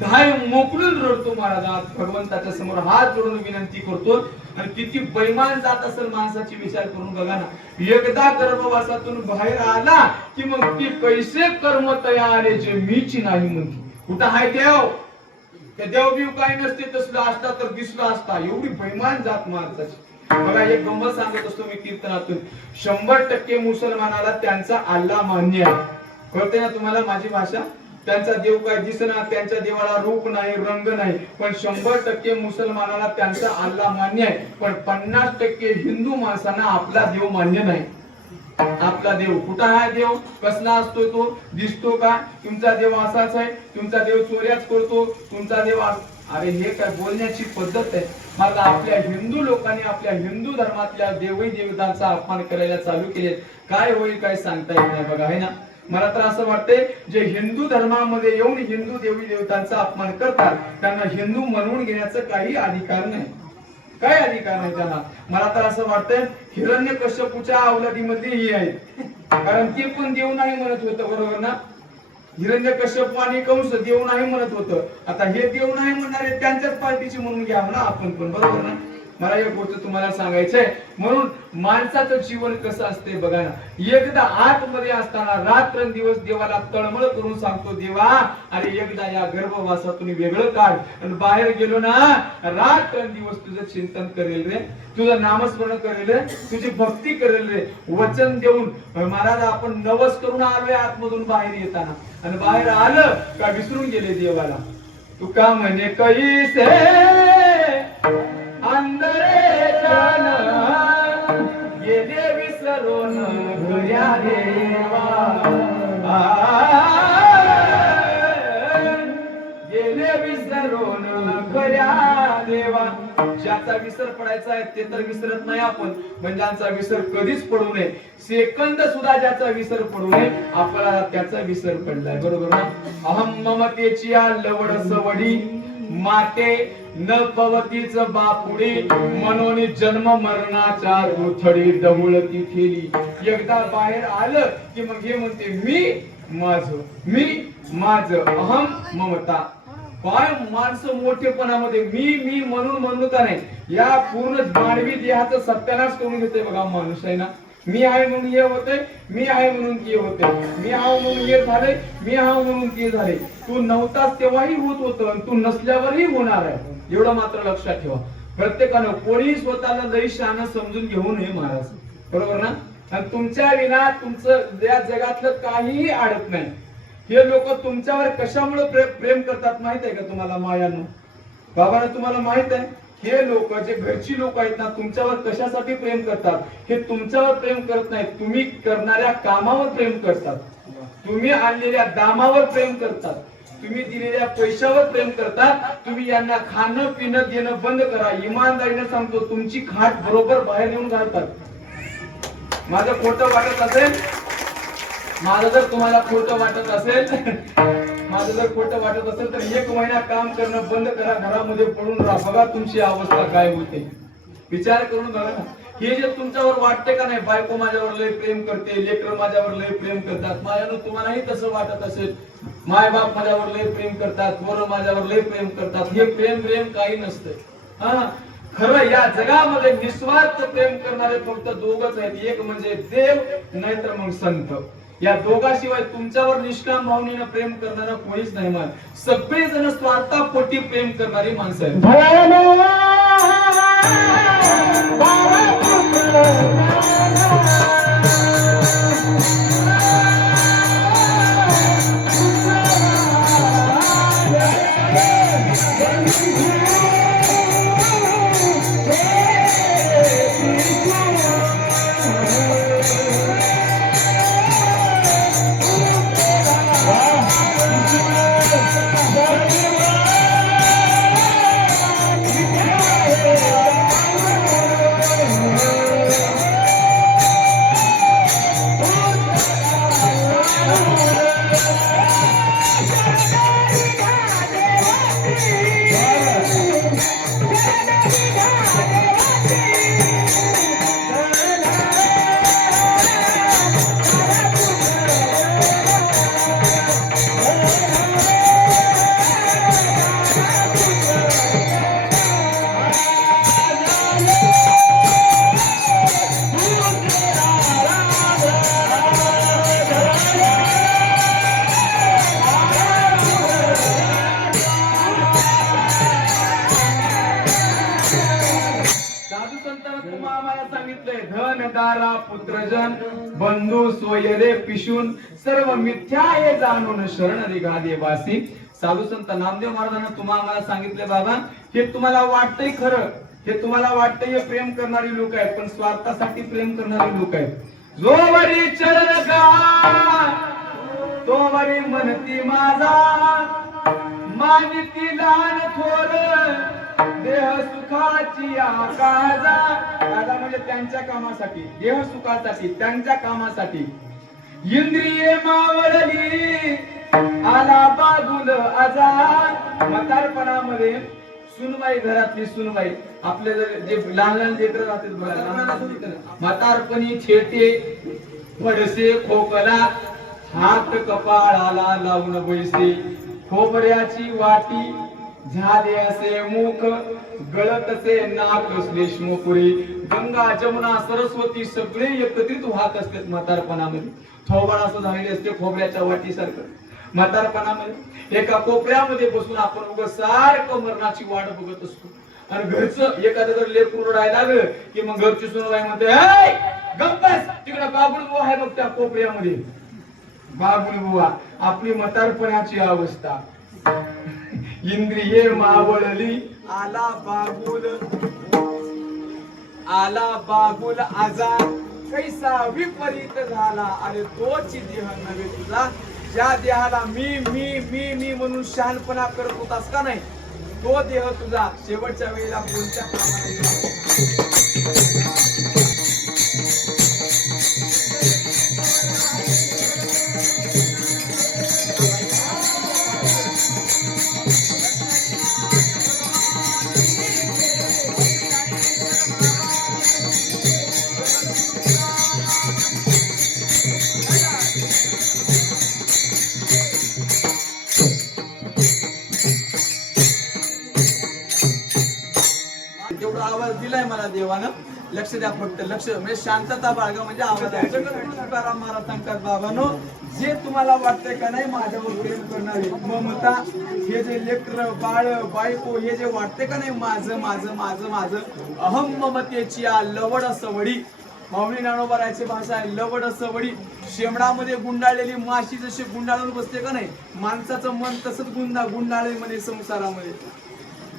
धाय मोकळून रडतो महाराज भगवंताच्या समोर हात जोडून विनंती करतो. आणि किती बैमान जात असेल माणसाची विचार करून बघा ना. एकदा गर्भवासातून बाहेर आला की मग ती कैसे कर्म तयारे जे मीची नाही म्हणते. कुठं हाय देव? त्या देव बिव काय नसते, तसलं असता तर दिसला असता. एवढी बैमान जात माणसाची. बघा एक गंमत सांगत असतो मी कीर्तनातून. 100% मुसलमानाला त्यांचा अल्लाह मान्य आहे. कळते ना तुम्हाला माझी भाषा? त्यांचा देव काय दिसना, त्यांच्या देवाला रूप नाही रंग नाही, पण 100% मुसलमानाला त्यांचा अल्लाह मान्य आहे. पण 50% हिंदू माणसांना आपला देव मान्य नाही. आपला देव कुठं आहे? देव कसला असतो? तो दिसतो का? तुमचा देव असाच आहे? तुमचा देव चोऱ्याच करतो? तुमचा देव अरे हे काय बोलण्याची पद्धत आहे? मला आपल्या हिंदू लोकांनी आपल्या हिंदू धर्मातल्या देवी देवतांचा अपमान करायला चालू केले. काय होईल काय सांगता येत नाही बघा, है ना. मला तर असं वाटतंय जे हिंदू धर्मामध्ये येऊन हिंदू देवी देवतांचा अपमान करतात त्यांना हिंदू म्हणून घेण्याचा काही अधिकार नाही. काय अधिकार नाही त्यांना. मला तर असं वाटतंय हिरण्यकश्यपूच्या अवलादीमध्ये ही आहेत, कारण ते पण देव नाही म्हणत होतं, बरोबर ना. हिरण्यकश्यप आणि कंस देव नाही म्हणत होतं. आता हे देव नाही म्हणणारे त्यांच्याच पार्टीची म्हणून घ्यावं ना आपण पण, बरोबर ना. मला एक गोष्ट तुम्हाला सांगायचंय, म्हणून माणसाचं जीवन कसं असते बघा ना. एकदा आतमध्ये असताना रात्रंदिवस देवाला तळमळ करून सांगतो, देवा अरे एकदा या गर्भवासातून वेगळं काढ. आणि बाहेर गेलो ना रात्रंदिवस तुझं चिंतन करेल रे, तुझं नामस्मरण करेल रे, तुझी भक्ती करेल रे. वचन देऊन महाराज आपण नवस करून आलोय आतमधून बाहेर येताना, आणि बाहेर आलं का विसरून गेले देवाला. तू का म्हणे कैसे अंधरे जान गेले विसरून घऱ्या देवा, गेले विसरून घऱ्या देवा. ज्याचा विसर पडायचा आहे ते तर विसरत नाही आपण, पण ज्याचा विसर कधीच पडू नये, सेकंद सुद्धा ज्याचा विसर पडू नये, आपल्याला त्याचा विसर पडलाय, बरोबर ना. अहम ममतेची लवड सवडी माते न पवतीच बापुडी, मनोनी जन्म मरणाच्या गुथडी डहुळती ठेली. एकदा बाहेर आलं की मग हे म्हणते मी माझ अहम ममता. काय माणसं मोठेपणामध्ये मी म्हणून का नाही, या पूर्ण मानवी देहाचा सत्यानाश करून घेतोय बघा माणूस, आहे ना. मी आहे म्हणून हे होते, मी आहे म्हणून ते होते, मी आहे म्हणून हे झाले, मी आहे म्हणून ते झाले. तू नव्हतास तेव्हाही होत होतं आणि तू नसल्यावरही होणार आहे, एवढं मात्र लक्षात ठेवा. प्रत्येकानं कोणी स्वतःला लई शहाणं समजून घेऊ नये महाराज, बरोबर ना. आणि तुमच्या विना तुमचं या जगातलं काहीही अडत नाही. हे लोक तुमच्यावर कशामुळे प्रेम करतात माहित आहे का तुम्हाला मायानो? बाबांना तुम्हाला माहित आहे, हे लोक जे घरची लोक आहेत ना तुमच्यावर कशासाठी प्रेम करतात? हे तुमच्यावर प्रेम करत नाहीत, तुम्ही करणाऱ्या कामावर प्रेम करतात, तुम्ही आणलेल्या दामावर प्रेम करतात, तुम्ही दिलेल्या पैशावर प्रेम करतात. तुम्ही यांना खाणं पिणं देणं बंद करा. इमानदारीने सांगतो तुमची खाट बरोबर बाहेर नेऊन घालतात. माझं खोटं वाटत असेल, माझं जर तुम्हाला खोटं वाटत असेल तर 1 महिना काम करणं बंद करा, घरामध्ये पडून राहा, बघा तुमची अवस्था काय होते. विचार करून बघा ना. हे जे तुमच्यावर वाटते का नाही, बायको माझ्यावर लय प्रेम करते, लेकर माझ्यावर लय प्रेम करतात, माझ्यानं तुम्हालाही तसं वाटत असेल, माय बाप माझ्यावर लय प्रेम करतात, पोरं माझ्यावर लय प्रेम करतात. हे प्रेम काही नसतं. हा खरं या जगामध्ये निस्वार्थ प्रेम करणारे फक्त दोघच आहेत, एक म्हणजे देव, नाहीतर मग संत. या दोघाशिवाय तुमच्यावर निष्काम भावनेनं प्रेम करणारा कोणीच नाही. मान सगळे जण स्वार्थापोटी प्रेम करणारी माणसं आहेत. दारा पुत्रजन बंधू सोयरे पिशून सर्व मिथ्या हे जाणून शरण निघा देवासी. साधू संत नामदेव महाराजांना तुम्हाला सांगितले, बाबा हे तुम्हाला वाटतंय खरं, हे तुम्हाला वाटतंय हे प्रेम करणारी लोक आहेत, पण स्वार्थासाठी प्रेम करणारी लोक आहेत. जोवरी चरण का तोवरी म्हणती माझा मानिती लहान थोर देह सुखाची आकाजा. काजा म्हणजे त्यांच्या कामासाठी, देह सुखासाठी, त्यांच्या कामासाठी. इंद्रिये मावळली आला बागुल आजार. म्हातारपणामध्ये सुनबाई, घरातली सुनबाई, आपले जे लहान लहान लेकरं राहतात बघा, म्हातारपणी छेटे पडसे खोकला, हात कपाळाला लावून बैसे, खोबऱ्याची वाटी झाले असे मुख, गळत असे नाक श्लेष्मपुरी. गंगा जमुना सरस्वती सगळे एकत्रित वाहत असतात म्हातारपणामध्ये. थोबाड असं झालेले असते खोबऱ्याच्या वाटीसारखं म्हातारपणामध्ये. एका कोपऱ्यामध्ये बसून आपण उगाच सारखं मरणाची वाट बघत असतो. आणि घरचं एखादं जर लेकरू रडायला लागलं की मग घरची सुनबाई म्हणते, गप्प बस, तिकडे बाबुल बुवा आहे बघ त्या कोपऱ्यामध्ये. बाबुल बुवा, आपली म्हातारपणाची अवस्था. इंद्रिये मावळली आला बागुल आजार, कैसा विपरीत झाला. अरे तोची देह नव्हे तुझा, ज्या देहाला मी मी मी मी म्हणून शहाणपणा करत होतास का नाही, तो देह तुझा शेवटच्या वेळेला कोणत्या कामाला. जेवढा आवाज दिलाय मला देवानं, लक्ष द्या फक्त, लक्ष म्हणजे शांतता बाळगा, म्हणजे आवाज आहे. तुकाराम महाराज सांगतात, बाबांनो, जे तुम्हाला वाटतंय का नाही माझ्यावर प्रेम करणारे, ममता, हे जे लेकर बाळ बायको, हे जे वाटतंय का नाही माझं माझं माझं माझं, अहम ममतेची लवड सवडी. माऊली ज्ञानोबाराची भाषा आहे, लवड सवडी. शेमडामध्ये गुंडाळलेली माशी जशी गुंडाळून बसते का नाही, माणसाचं मन तसंच गुंडाळे म्हणे संसारामध्ये.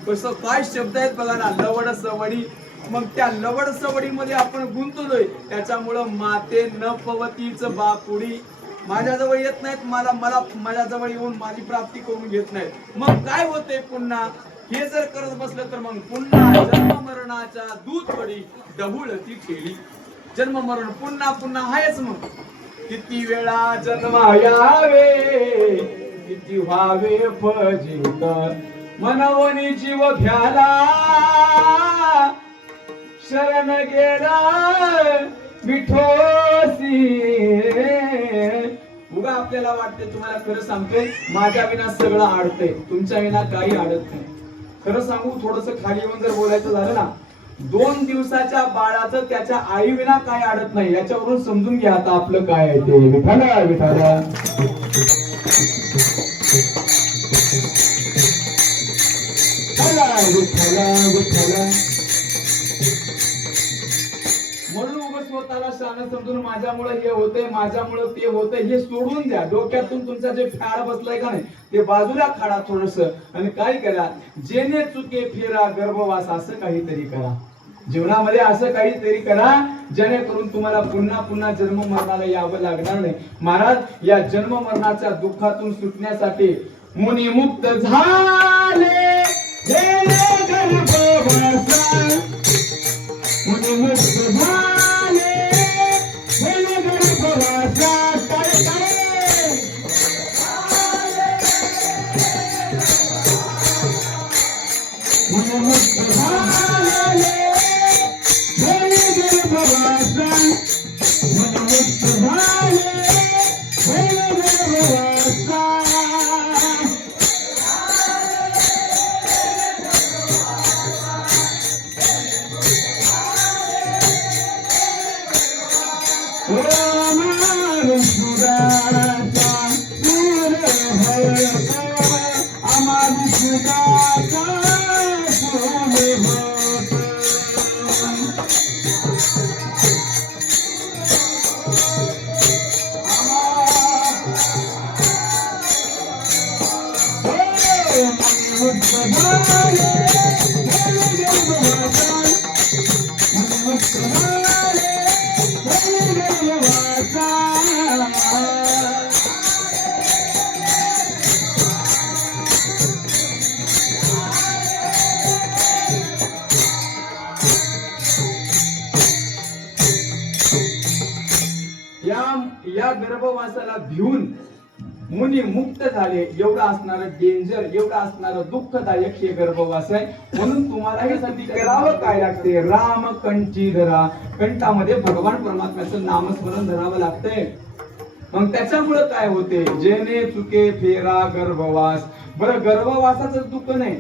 कसं काय शब्द आहेत बघा ना, लवड सवडी. मग त्या लवड सवडीमध्ये आपण गुंतलोय, त्याच्यामुळं माते न पवतीच बापुडी. माझ्याजवळ येत नाहीत, मला माझ्याजवळ येऊन माझी प्राप्ती करून घेत नाहीत. मग काय होते पुन्हा, हे जर करत बसलं तर मग पुन्हा जन्म मरणाच्या दूधवडी डहुळती ठेली. जन्म मरण पुन्हा पुन्हा आहेच. मग किती वेळा जन्म यावे, किती व्हावे फजित, मनवनी जीव घ्याला शरण गेला विठोसी. उगा आपल्याला वाटते, तुम्हाला खरं सांगते, माझ्या विना सगळं आडतंय, तुमच्या विना काही आडत नाही. खरं सांगू, थोडस खाली येऊन जर बोलायचं झालं ना, 2 दिवसाच्या बाळाचं त्याच्या आई विना काय आडत नाही, याच्यावरून समजून घ्या आता आपलं काय आहे ते. विठाला विठाला म्हणून उगाच स्वतःला शहाणं समजून माझ्यामुळे हे होतंय, माझ्यामुळे ते होतंय, हे सोडून द्या. डोक्यातून तुमचा जे फॅड बसलाय का नाही, ते बाजूला काढा थोडस, आणि काय करा, जेणे चुके फेरा गर्भवास, असं काहीतरी करा जीवनामध्ये. असं काहीतरी करा जेणेकरून तुम्हाला पुन्हा पुन्हा जन्म मरणाला यावं लागणार नाही. महाराज या जन्म मरणाच्या दुःखातून सुटण्यासाठी मुनी मुक्त झाले, मुनी मुक्त झाले, या गर्भवासाला भिवून मुनी मुक्त झाले. एवढं असणारं डेंजर, एवढं असणारं दुःखदायक हे गर्भवास आहे. म्हणून तुम्हाला हे साठी करावं काय लागते? राम कंठी धरा. कंठामध्ये भगवान परमात्म्याचं नामस्मरण धरावं लागतंय. मग त्याच्यामुळे काय होते? जेणे चुके फेरा गर्भवास. बरं, गर्भवासाचं दुःख नाही,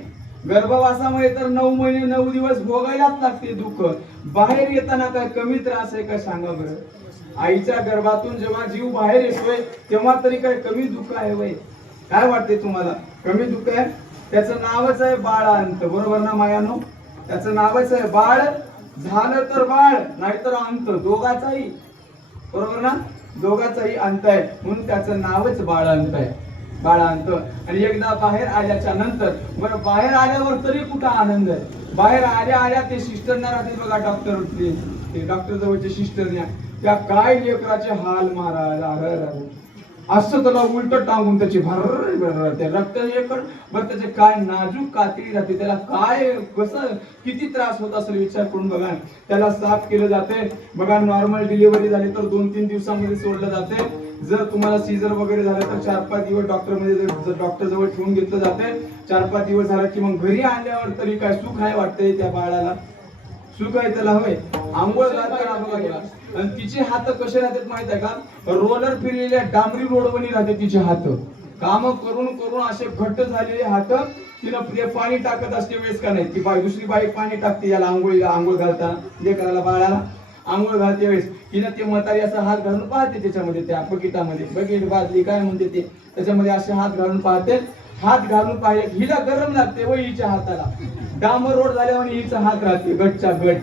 गर्भवासामुळे तर 9 महिने 9 दिवस भोगायलाच लागते दुःख. बाहेर येताना काय कमी त्रास आहे का सांगा बरं? आईच्या गर्भातून जेव्हा जीव बाहेर येतोय तेव्हा तरी काय कमी दुःख आहे वय? काय वाटते तुम्हाला? कमी दुःख आहे? त्याचं नावच आहे बाळांत. बरोबर ना मायानो? त्याचं नावच आहे बाळ. झालं तर बाळ, नाहीतर अंत. दोघाचाही, बरोबर ना? दोघाचाही अंत आहे, म्हणून त्याचं नावच बाळांत आहे. बाळांत. आणि एकदा बाहेर आल्याच्या नंतर, बरं बाहेर आल्यावर तरी कुठं आनंद आहे? बाहेर आल्या आल्या ते सिस्टरना राहते बघा, डॉक्टर जवळचे सिस्टरने, त्या काय लेकराचे हाल महाराज. असं त्याला उलट टांगून त्याची भर ते रक्त एकड. बरं त्याचे काय नाजूक कातडी राहते, त्याला काय कसं किती त्रास होत असेल विचार करून बघा. त्याला साफ केलं जाते बघा. नॉर्मल डिलिव्हरी झाली तर 2-3 दिवसामध्ये सोडलं जाते. जर तुम्हाला सीझर वगैरे झालं तर 4-5 दिवस डॉक्टर जवळ ठेवून घेतलं जाते. 4-5 दिवस झालं की मग घरी आल्यावर तरी काय सुख आहे वाटतंय त्या बाळाला? सुख आहे त्याला होय? आंघोळ घालताना बघा गेला. आणि तिचे हात कसे राहतात माहित आहे का? रोलर फिरलेल्या डांबरी रोडवणी राहते तिचे हात. काम करून करून असे घट्ट झालेले हात. तिनं पाणी टाकत असते वेळेस का नाही, ती बाई दुसरी बाई पाणी टाकते याला आंघोळ घालताना, लेकराला बाळाला आंघोळ घालते वेळेस तिनं ते म्हातारी असा हात घालून पाहते त्याच्यामध्ये, त्या बकेटामध्ये. बकेट बादली काय म्हणते ते, त्याच्यामध्ये असे हात घालून पाहते. हात घालून पाहिले हिला गरम लागते व हिच्या हाताला. डांबर रोड झाल्यावर हिचा हात राहते गटच्या गट.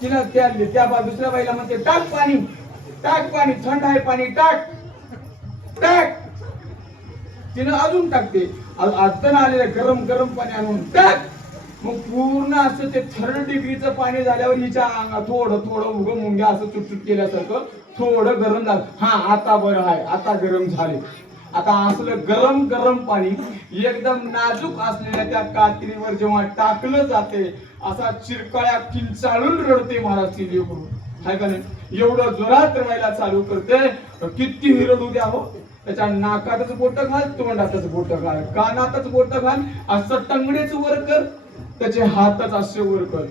तिनं त्या दुसऱ्या बाईला म्हणते टाक पाणी, टाक पाणी, थंड आहे पाणी, टाक टाक. तिनं अजून टाकते. आत्ताना आलेलं गरम गरम पाणी आणून टाक. मग पूर्ण असं ते 3rd डिग्रीचं पाणी झाल्यावर हिच्या अंगात थोडं थोडं उगं मुंग्या असं चुटचुट केल्यासारखं थोडं गरम झालं. हा आता बरं आहे, आता गरम झाले. आता असलं गरम गरम पाणी एकदम नाजूक असलेल्या त्या कात्रीवर जेव्हा टाकलं जाते, असा चिरकळ्या किंचाळून रडते महाराज ती लेकरू. हाय का नाही? एवढं जोरात रडायला चालू करते, किती रडू द्या हो. त्याच्या नाकातच बोट घाल, तोंडातच बोट घाल, कानातच बोट घाल, असं टंगडेच वर कर, त्याचे हातच असे वर कर,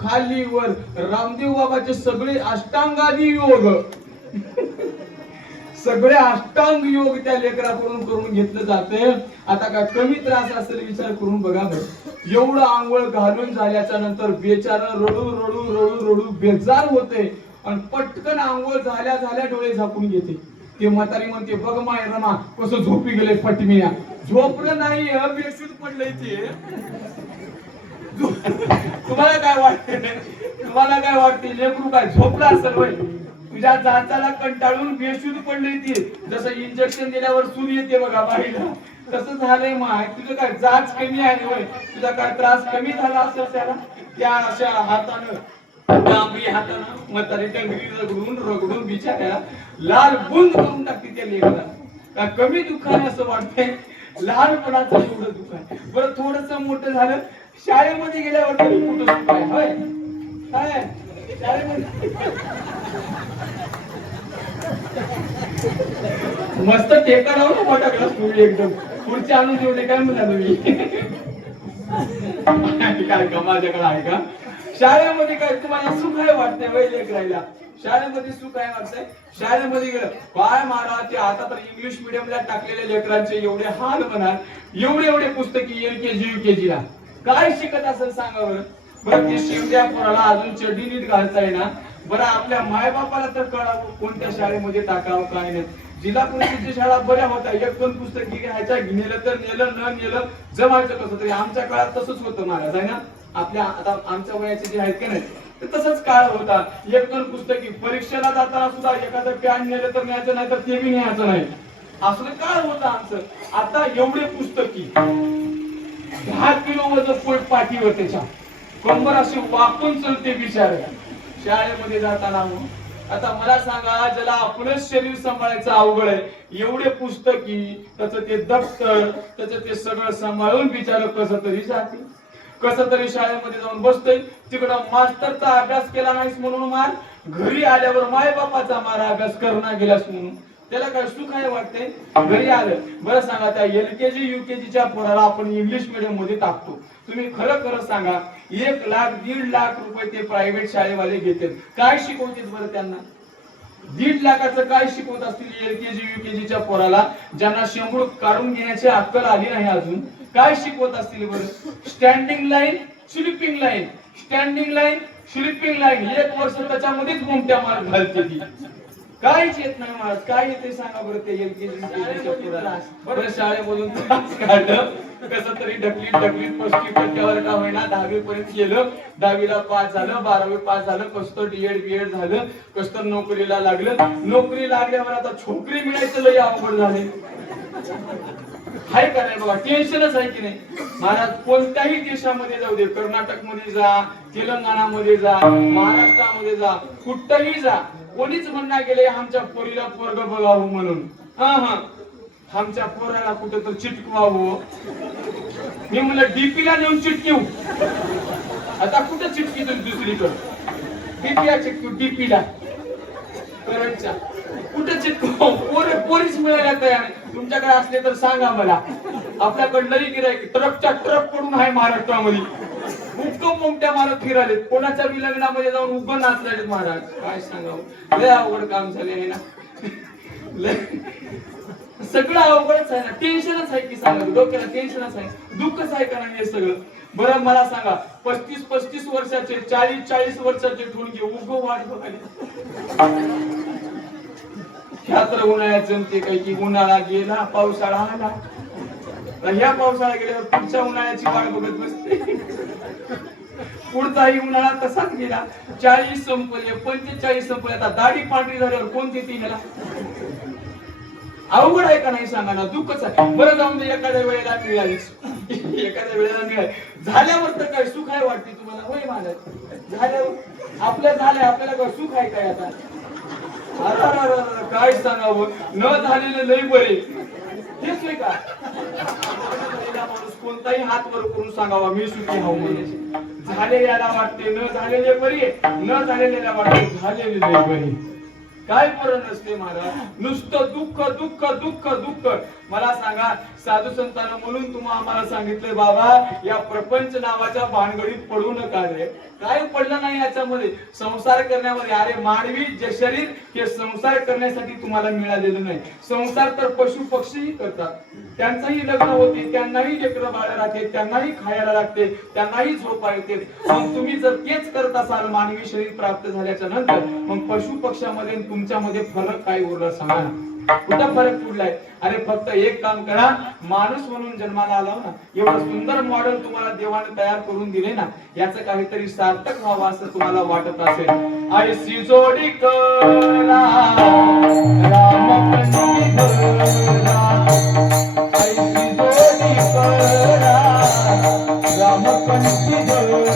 खाली वर. रामदेव बाबाचे सगळे अष्टांगादी योग सगळे अष्टांग योग त्या लेकराकडून करून घेतलं जाते. आता काय कमी त्रास असेल विचार करून बघा बरं. एवढं आंघोळ घालून झाल्याच्या नंतर बेचारा रडू बेजार होते. आणि पटकन आंघोळ झाल्या डोळे झाकून घेते. ते म्हातारी म्हणते बघ माय रमा कसं झोपी गेले फटमिया. झोपलं नाही, बेशुद्ध पडलंय ते. तुम्हाला काय वाटते? लेकरू काय झोपला असेल वय? तुझ्या जाचाला कंटाळून बेशुद्ध पडले ती. जसं इंजेक्शन दिल्यावर सूर येते बघा बाईला, तसं झालंय माय. तुझं काय जाच कमी आहे होय? तुझा काय त्रास कमी झाला असेल त्याला? त्या अशा हातानं, डांबरी हातानं म्हातारी टंगरी रगडून बिचाऱ्याला लाल बुंद करून टाकते त्या लेकराला. काय कमी दुःखाने असं वाटतंय? लहानपणाचं एवढं दुःख आहे. बरं थोडस मोठं झालं, शाळेमध्ये गेल्यावर तरी कुठं सुख आहे होय? काय शाळेमध्ये मस्त टेका लावून मोठा क्लास तुम्ही एकदम पुढचे आणून जेवढे काय म्हणा तुम्ही. काय का माझ्याकडे आहे का? शाळेमध्ये काय तुम्हाला सुख आहे वाटतंय वय लेकरायला? शाळेमध्ये सुख आहे वाटतंय? शाळेमध्ये गेलं काय महाराज, ते आता तर इंग्लिश मिडियमला टाकलेल्या लेकरांचे एवढे हाल म्हणा. एवढे पुस्तकी LKG UKG ला काय शिकत असेल सांगा बरं. बरं ते शिवद्या पोराला अजून चड्डी नीट घालता येईना. बरं आपल्या मायबापाला तर कळावं कोणत्या शाळेमध्ये टाकावं काय नाही. जिल्हा परिषदेची शाळा बऱ्या होत्या, 1-2 पुस्तकी घ्यायच्या, नेलं तर नेलं, न नेलं जमायचं कसं तरी. आमच्या काळात तसंच होतं महाराज आहे ना. आपल्या आता आमच्या वयाचे जे आहेत का नाही ते तसंच काळ होता. 1-2 पुस्तकी, परीक्षेला जाताना सुद्धा एखादं पॅन नेलं तर न्यायचं नाही तर ते बी न्यायचं नाही, असलं काळ होतं आमचं. आता एवढे पुस्तकी, 10 किलो वजन पोट पाठीवर, त्याच्या कंबर अशी वाकून चलते बिचारे शाळेमध्ये जाताना. आता मला सांगा, ज्याला आपलंच शरीर सांभाळायचं अवघड आहे, एवढे पुस्तकी, त्याचं ते दप्तर, त्याचं ते सगळं सांभाळून बिचार कसं तरी जाते, कसं तरी शाळेमध्ये जाऊन बसतोय. तिकडं मास्तरचा अभ्यास केला नाहीस म्हणून मार, घरी आल्यावर माय बापाचा मारा अभ्यास करणं गेलास म्हणून त्याला काय सुख आहे वाटते? घरी आलं बरं सांगा, त्या LKG UKGच्या पोराला आपण इंग्लिश मीडियम मध्ये टाकतो. तुम्ही खरं खरं सांगा, 1 लाख 1.5 लाख रुपये ते प्रायव्हेट शाळेवाले घेतात. काय शिकवतात बरं त्यांना? 1.5 लाखाचं काय शिकवत असतील LKG UKGच्या पोराला, ज्यांना शेंबूड काढून घेण्याची अक्कल आली नाही अजून? काय शिकवत असतील बरं? Standing line, sleeping line, standing line, sleeping line. 1 वर्ष त्याच्यामध्येच मोठ्या मार घालते ती. काहीच येत नाही महाराज. काय येते सांगा बरं ते LKG UKGच्या पोराला? बरं शाळेमधून तास काढलं, कसं तरी ढकलीत 50% का होईना 10वी पर्यंत गेलं. 10वीला पास झालं, 12वी पास झालं, कसं DED BEd झालं, कसं नोकरीला लागलं. नोकरी लागल्यावर आता छोकरी मिळायचं लय अवघड झाले. हाय का नाही बघा? टेन्शनच आहे की नाही महाराज? कोणत्याही देशामध्ये जाऊ दे, कर्नाटक मध्ये जा, तेलंगणामध्ये जा, महाराष्ट्रामध्ये जा, कुठंही जा, कोणीच म्हणणार गेले आमच्या पोरीला पोरग बघावं म्हणून. आमच्या पोराला कुठं तर चिटकवावं. मी म्हणलं डीपीला नेऊन चिटकीव. आता कुठं चिटकी तुम्ही दुसरीकडं? डीपीला चिटकू, डीपीला करंटच्या कुठं चिटकू? पोरीच मिळायला तयार. तुमच्याकडे असले तर सांगा मला. आपल्याकडलंही गिराईक ट्रकच्या ट्रक पडून आहे महाराष्ट्रामध्ये. उगम मोठ्या मारत फिराले, कोणाच्या बी लग्नामध्ये जाऊन उगम नाचले महाराज. काय सांगावं, लय अवघड काम झाले आहे ना. सगळं अवघडच आहे ना. टेन्शनच आहे की सांगा, डोक्याला टेन्शनच आहे, दुःखच आहे का नाही हे सगळं? बरं मला सांगा, 35-35 वर्षाचे, 40-40 वर्षाचे ठोणगे उगम वाट बघाले. ह्या तर उन्हाळ्यात जमते काही की उन्हाळा गेला, पावसाळा आला. ह्या पावसाळा गेल्यावर पुढच्या उन्हाळ्याची वाट बघत बसते. पुढचाही उन्हाळा तसाच गेला. 40 संपले, 45 संपले. आता दाढी पांढरी झाल्यावर कोणती ती गेला? अवघड आहे का नाही सांगा ना? दुःखच आहे. बरं जाऊन दे, एखाद्या वेळेला मिळालीच, एखाद्या वेळेला मिळाली. झाल्यावर तर काय सुख आहे वाटते तुम्हाला? होय महाराज, झाल्यावर आपल्या झालंय, आपल्याला काय सुख आहे काय आता? काय सांगावं, न झालेले लय बरे. हेच नाही का? माणूस कोणताही हात वर करून सांगावा मी सुखी हाव म्हणून. झाले याला वाटते न झालेले बरे, न झालेल्याला वाटते झालेले लय बरे. काय बरं नसते महाराज, नुसतं दुःख दुःख दुःख दुःख. मला सांगा, साधू संतांना म्हणून तुम्हाला आम्हाला सांगितलंय, बाबा या प्रपंच नावाच्या भानगडीत पडू नका रे. काय पडलं नाही याच्यामध्ये? संसार करण्यामध्ये. अरे मानवी जे शरीर हे संसार करण्यासाठी तुम्हाला मिळालेलं नाही. संसार तर पशु पक्षीही करतात, त्यांचंही लग्न होते, त्यांनाही लेकरं बाळ राहते, त्यांनाही खायला लागते, त्यांनाही झोपा येते. मग तुम्ही जर तेच करत असाल मानवी शरीर प्राप्त झाल्याच्या नंतर, मग पशु पक्षामध्ये तुमच्यामध्ये फरक काय उरला सांगा ना? कुठं फरक पडलाय? अरे फक्त एक काम करा, माणूस म्हणून जन्माला आला ना, एवढं सुंदर मॉडेल तुम्हाला देवाने तयार करून दिले ना, याचं काहीतरी सार्थक व्हावं असं तुम्हाला वाटत असेल. आईची जोडी करा रामपंथी धरा, आईची जोडी करा रामपंथी धरा.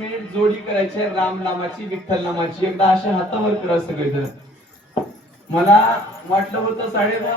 मिनिट जोडी करायची आहे राम नामाची विठ्ठल नामाची. एकदा अशा हातावर करा सगळेजण. मला वाटलं होतं 10:30